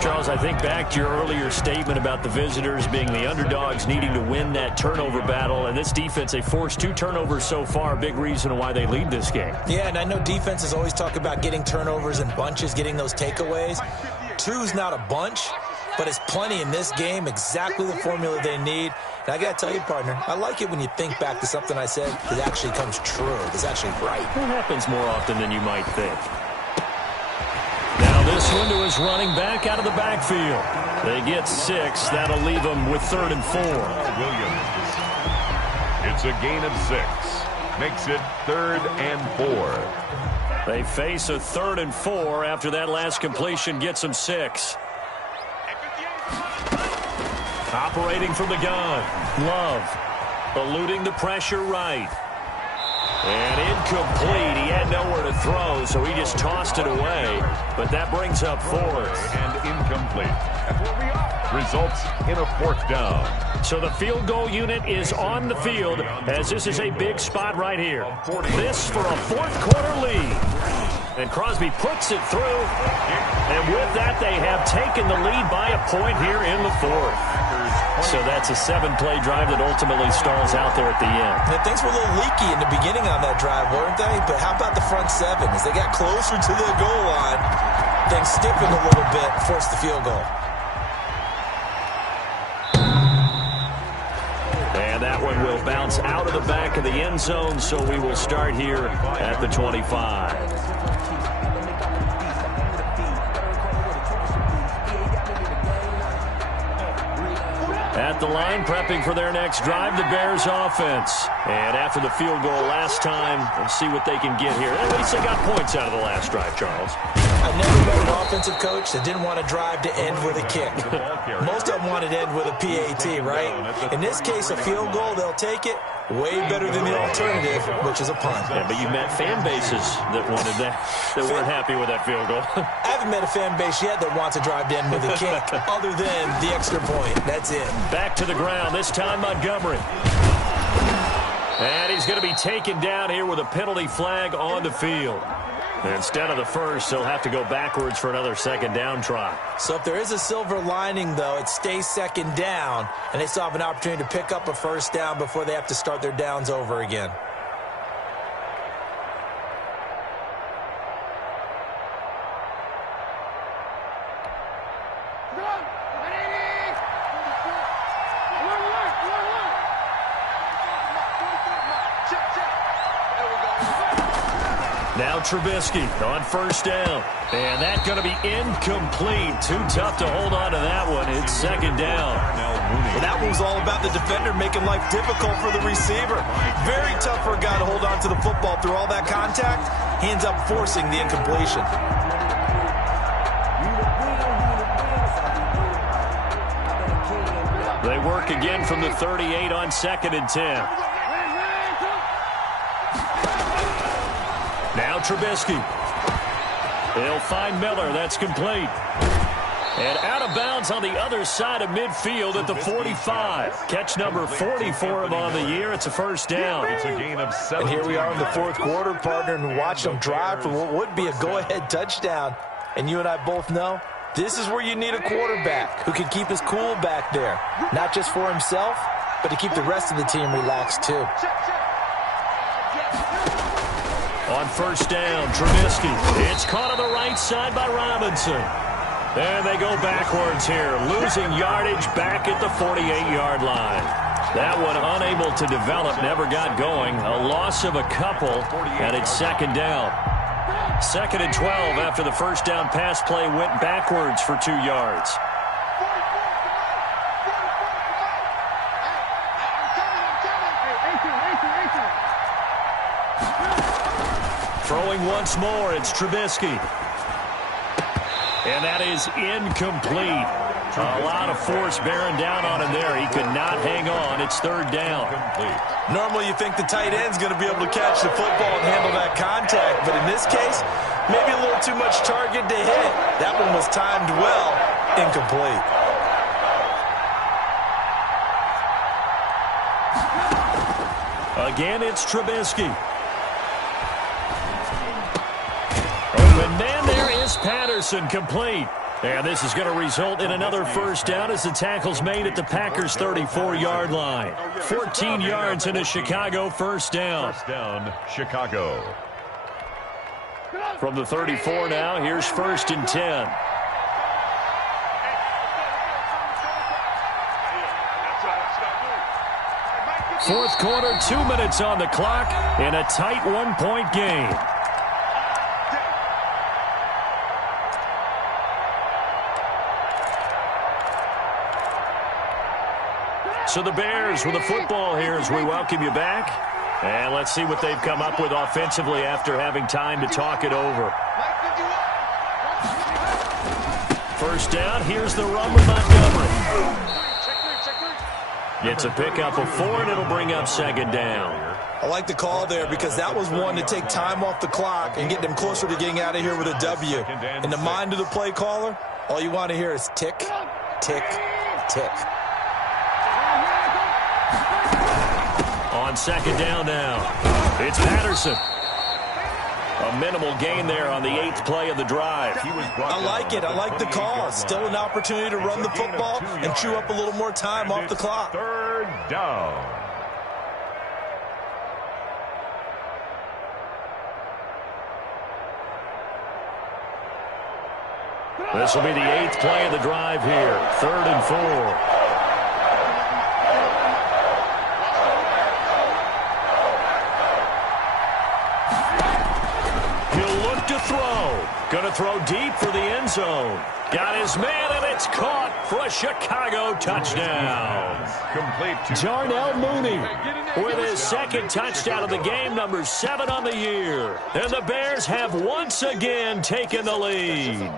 Charles, I think back to your earlier statement about the visitors being the underdogs needing to win that turnover battle. And this defense, they forced 2 turnovers so far. Big reason why they lead this game. Yeah, and I know defenses always talk about getting turnovers in bunches, getting those takeaways. 2's not a bunch, but it's plenty in this game, exactly the formula they need. And I got to tell you, partner, I like it when you think back to something I said that actually comes true. It's actually right. It happens more often than you might think. Now this one to his running back out of the backfield. They get 6. That'll leave them with 3rd and 4. Williams. It's a gain of 6. Makes it 3rd and 4. They face a 3rd and 4 after that last completion gets them 6. Operating from the gun. Love. Eluding the pressure right. And incomplete. He had nowhere to throw, so he just tossed it away. But that brings up 4th. And incomplete. That's where we are. Results in a 4th down. So the field goal unit is on the field as this is a big spot right here. This for a 4th quarter lead. And Crosby puts it through. And with that, they have taken the lead by a point here in the 4th. So that's a 7-play drive that ultimately stalls out there at the end. Yeah, things were a little leaky in the beginning on that drive, weren't they? But how about the front 7? As they got closer to the goal line, things stiffened a little bit, forced the field goal. And that one will bounce out of the back of the end zone, so we will start here at the 25. at the line, prepping for their next drive, the Bears offense. And after the field goal last time, we'll see what they can get here. At least they got points out of the last drive, Charles. I've never met an offensive coach that didn't want to drive to end with a kick. Most of them wanted to end with a PAT, right? In this case, a field goal, they'll take it. Way better than the alternative, which is a punt. Yeah, but you met fan bases that wanted that weren't happy with that field goal. I haven't met a fan base yet that wants to drive to end with a kick, other than the extra point. That's it. Back to the ground, this time Montgomery. And he's going to be taken down here with a penalty flag on the field. Instead of the first, he'll have to go backwards for another second down try. So if there is a silver lining, though, it stays second down, and they still have an opportunity to pick up a first down before they have to start their downs over again. Now Trubisky on first down. And that's going to be incomplete. Too tough to hold on to that one. It's second down. Well, that one was all about the defender making life difficult for the receiver. Very tough for a guy to hold on to the football through all that contact. He ends up forcing the incompletion. They work again from the 38 on 2nd and 10. Now Trubisky. They'll find Miller. That's complete. And out of bounds on the other side of midfield at the 45. Catch number 44 of on the year. It's a first down. It's a gain of 7. And here we are in the fourth quarter, partner, and watch them drive for what would be a go-ahead touchdown. And you and I both know this is where you need a quarterback who can keep his cool back there. Not just for himself, but to keep the rest of the team relaxed too. On first down, Trubisky. It's caught on the right side by Robinson. And they go backwards here, losing yardage back at the 48-yard line. That one unable to develop, never got going. A loss of a couple, and it's second down. 2nd and 12 after the first down pass play went backwards for 2 yards. Throwing once more, it's Trubisky. And that is incomplete. A lot of force bearing down on him there. He could not hang on. It's third down. Normally you think the tight end's going to be able to catch the football and handle that contact, but in this case, maybe a little too much target to hit. That one was timed well. Incomplete. Again, it's Trubisky. And then there is Patterson, complete. And this is going to result in another first down as the tackle's made at the Packers' 34-yard line. 14 yards and a Chicago first down. First down, Chicago. From the 34 now, here's 1st and 10. Fourth quarter, 2 minutes on the clock in a tight one-point game. So the Bears with the football here as we welcome you back. And let's see what they've come up with offensively after having time to talk it over. First down, here's the run with Montgomery. It's a pickup of 4, and it'll bring up second down. I like the call there because that was one to take time off the clock and get them closer to getting out of here with a W. In the mind of the play caller, all you want to hear is tick, tick, tick. On second down now, it's Patterson. A minimal gain there on the 8th play of the drive. I like it. I like the call. Still an opportunity to run the football and chew up a little more time off the clock. Third down. This will be the 8th play of the drive here. 3rd and 4. Going to throw deep for the end zone. Got his man, and it's caught for a Chicago touchdown. Complete to Darnell Mooney with his second touchdown of the game, number 7 on the year. And the Bears have once again taken the lead.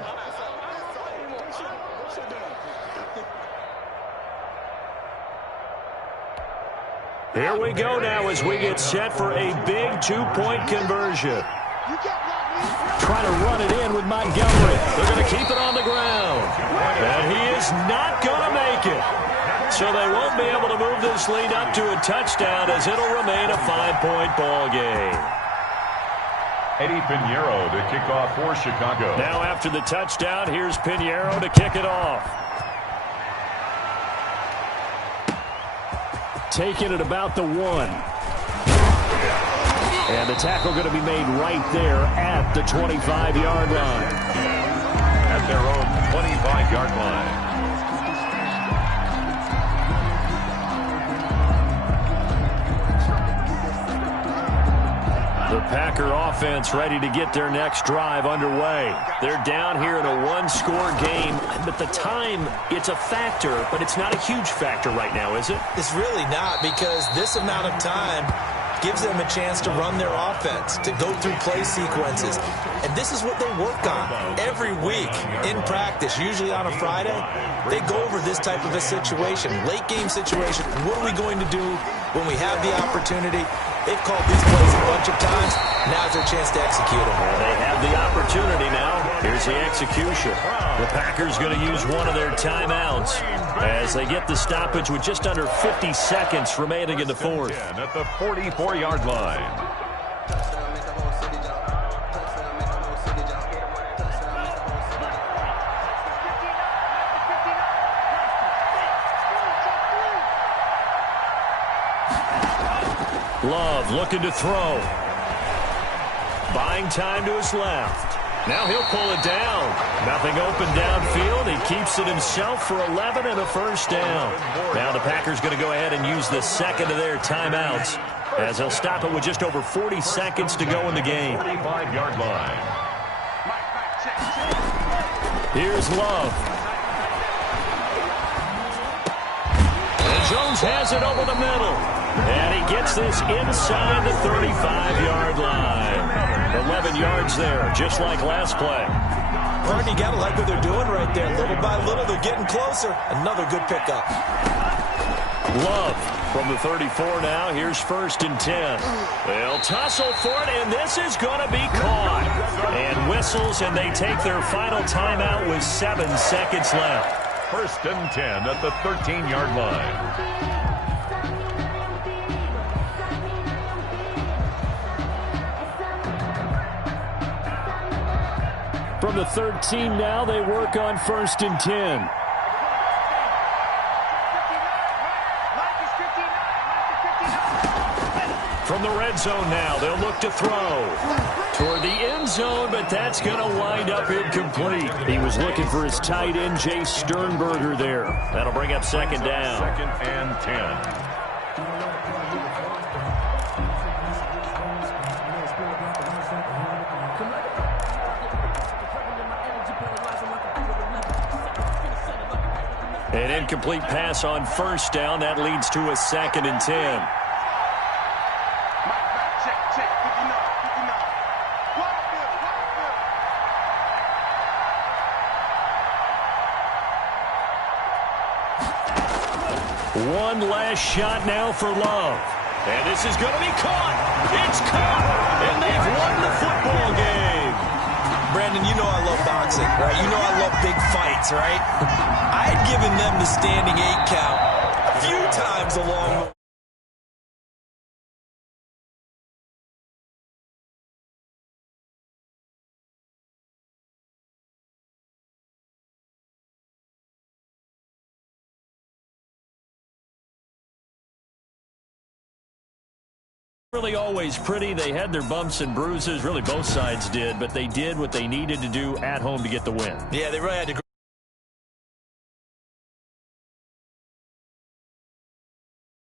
Here we go now as we get set for a big two-point conversion. Trying to run it in with Montgomery. They're going to keep it on the ground. And he is not going to make it. So they won't be able to move this lead up to a touchdown as it'll remain a 5-point ball game. Eddie Pinheiro to kick off for Chicago. Now after the touchdown, here's Pinheiro to kick it off. Taking it about the 1. And the tackle going to be made right there at the 25-yard line. At their own 25-yard line. The Packer offense ready to get their next drive underway. They're down here in a one-score game, but the time, it's a factor, but it's not a huge factor right now, is it? It's really not, because this amount of time gives them a chance to run their offense, to go through play sequences. And this is what they work on every week in practice, usually on a Friday. They go over this type of a situation, late game situation. What are we going to do when we have the opportunity? They've called these plays a bunch of times. Now's their chance to execute them. They have the opportunity now. Here's the execution. The Packers going to use one of their timeouts as they get the stoppage with just under 50 seconds remaining in the fourth. At the 44-yard line. Love looking to throw. Buying time to his left. Now he'll pull it down. Nothing open downfield. He keeps it himself for 11 and a first down. Now the Packers going to go ahead and use the second of their timeouts as they'll stop it with just over 40 seconds to go in the game. 45-yard line. Here's Love. And Jones has it over the middle. And he gets this inside the 35-yard line. 11 yards there, just like last play. Pardon, you got to like what they're doing right there. Little by little, they're getting closer. Another good pickup. Love from the 34 now. Here's 1st and 10. They'll tussle for it, and this is going to be caught. And whistles, and they take their final timeout with 7 seconds left. 1st and 10 at the 13-yard line. From the 13 now, they work on 1st and 10. From the red zone now, they'll look to throw toward the end zone, but that's going to wind up incomplete. He was looking for his tight end, Jay Sternberger there. That'll bring up 2nd down. 2nd and 10. An incomplete pass on 1st down. That leads to a 2nd and 10. One last shot now for Love. And this is going to be caught. It's caught. And they've won the football game. Brandon, you know I love boxing, right? You know I love big fights, right? I had given them the standing 8 count a few times along the way. Really always pretty. They had their bumps and bruises. Really both sides did, but they did what they needed to do at home to get the win. Yeah, they really had to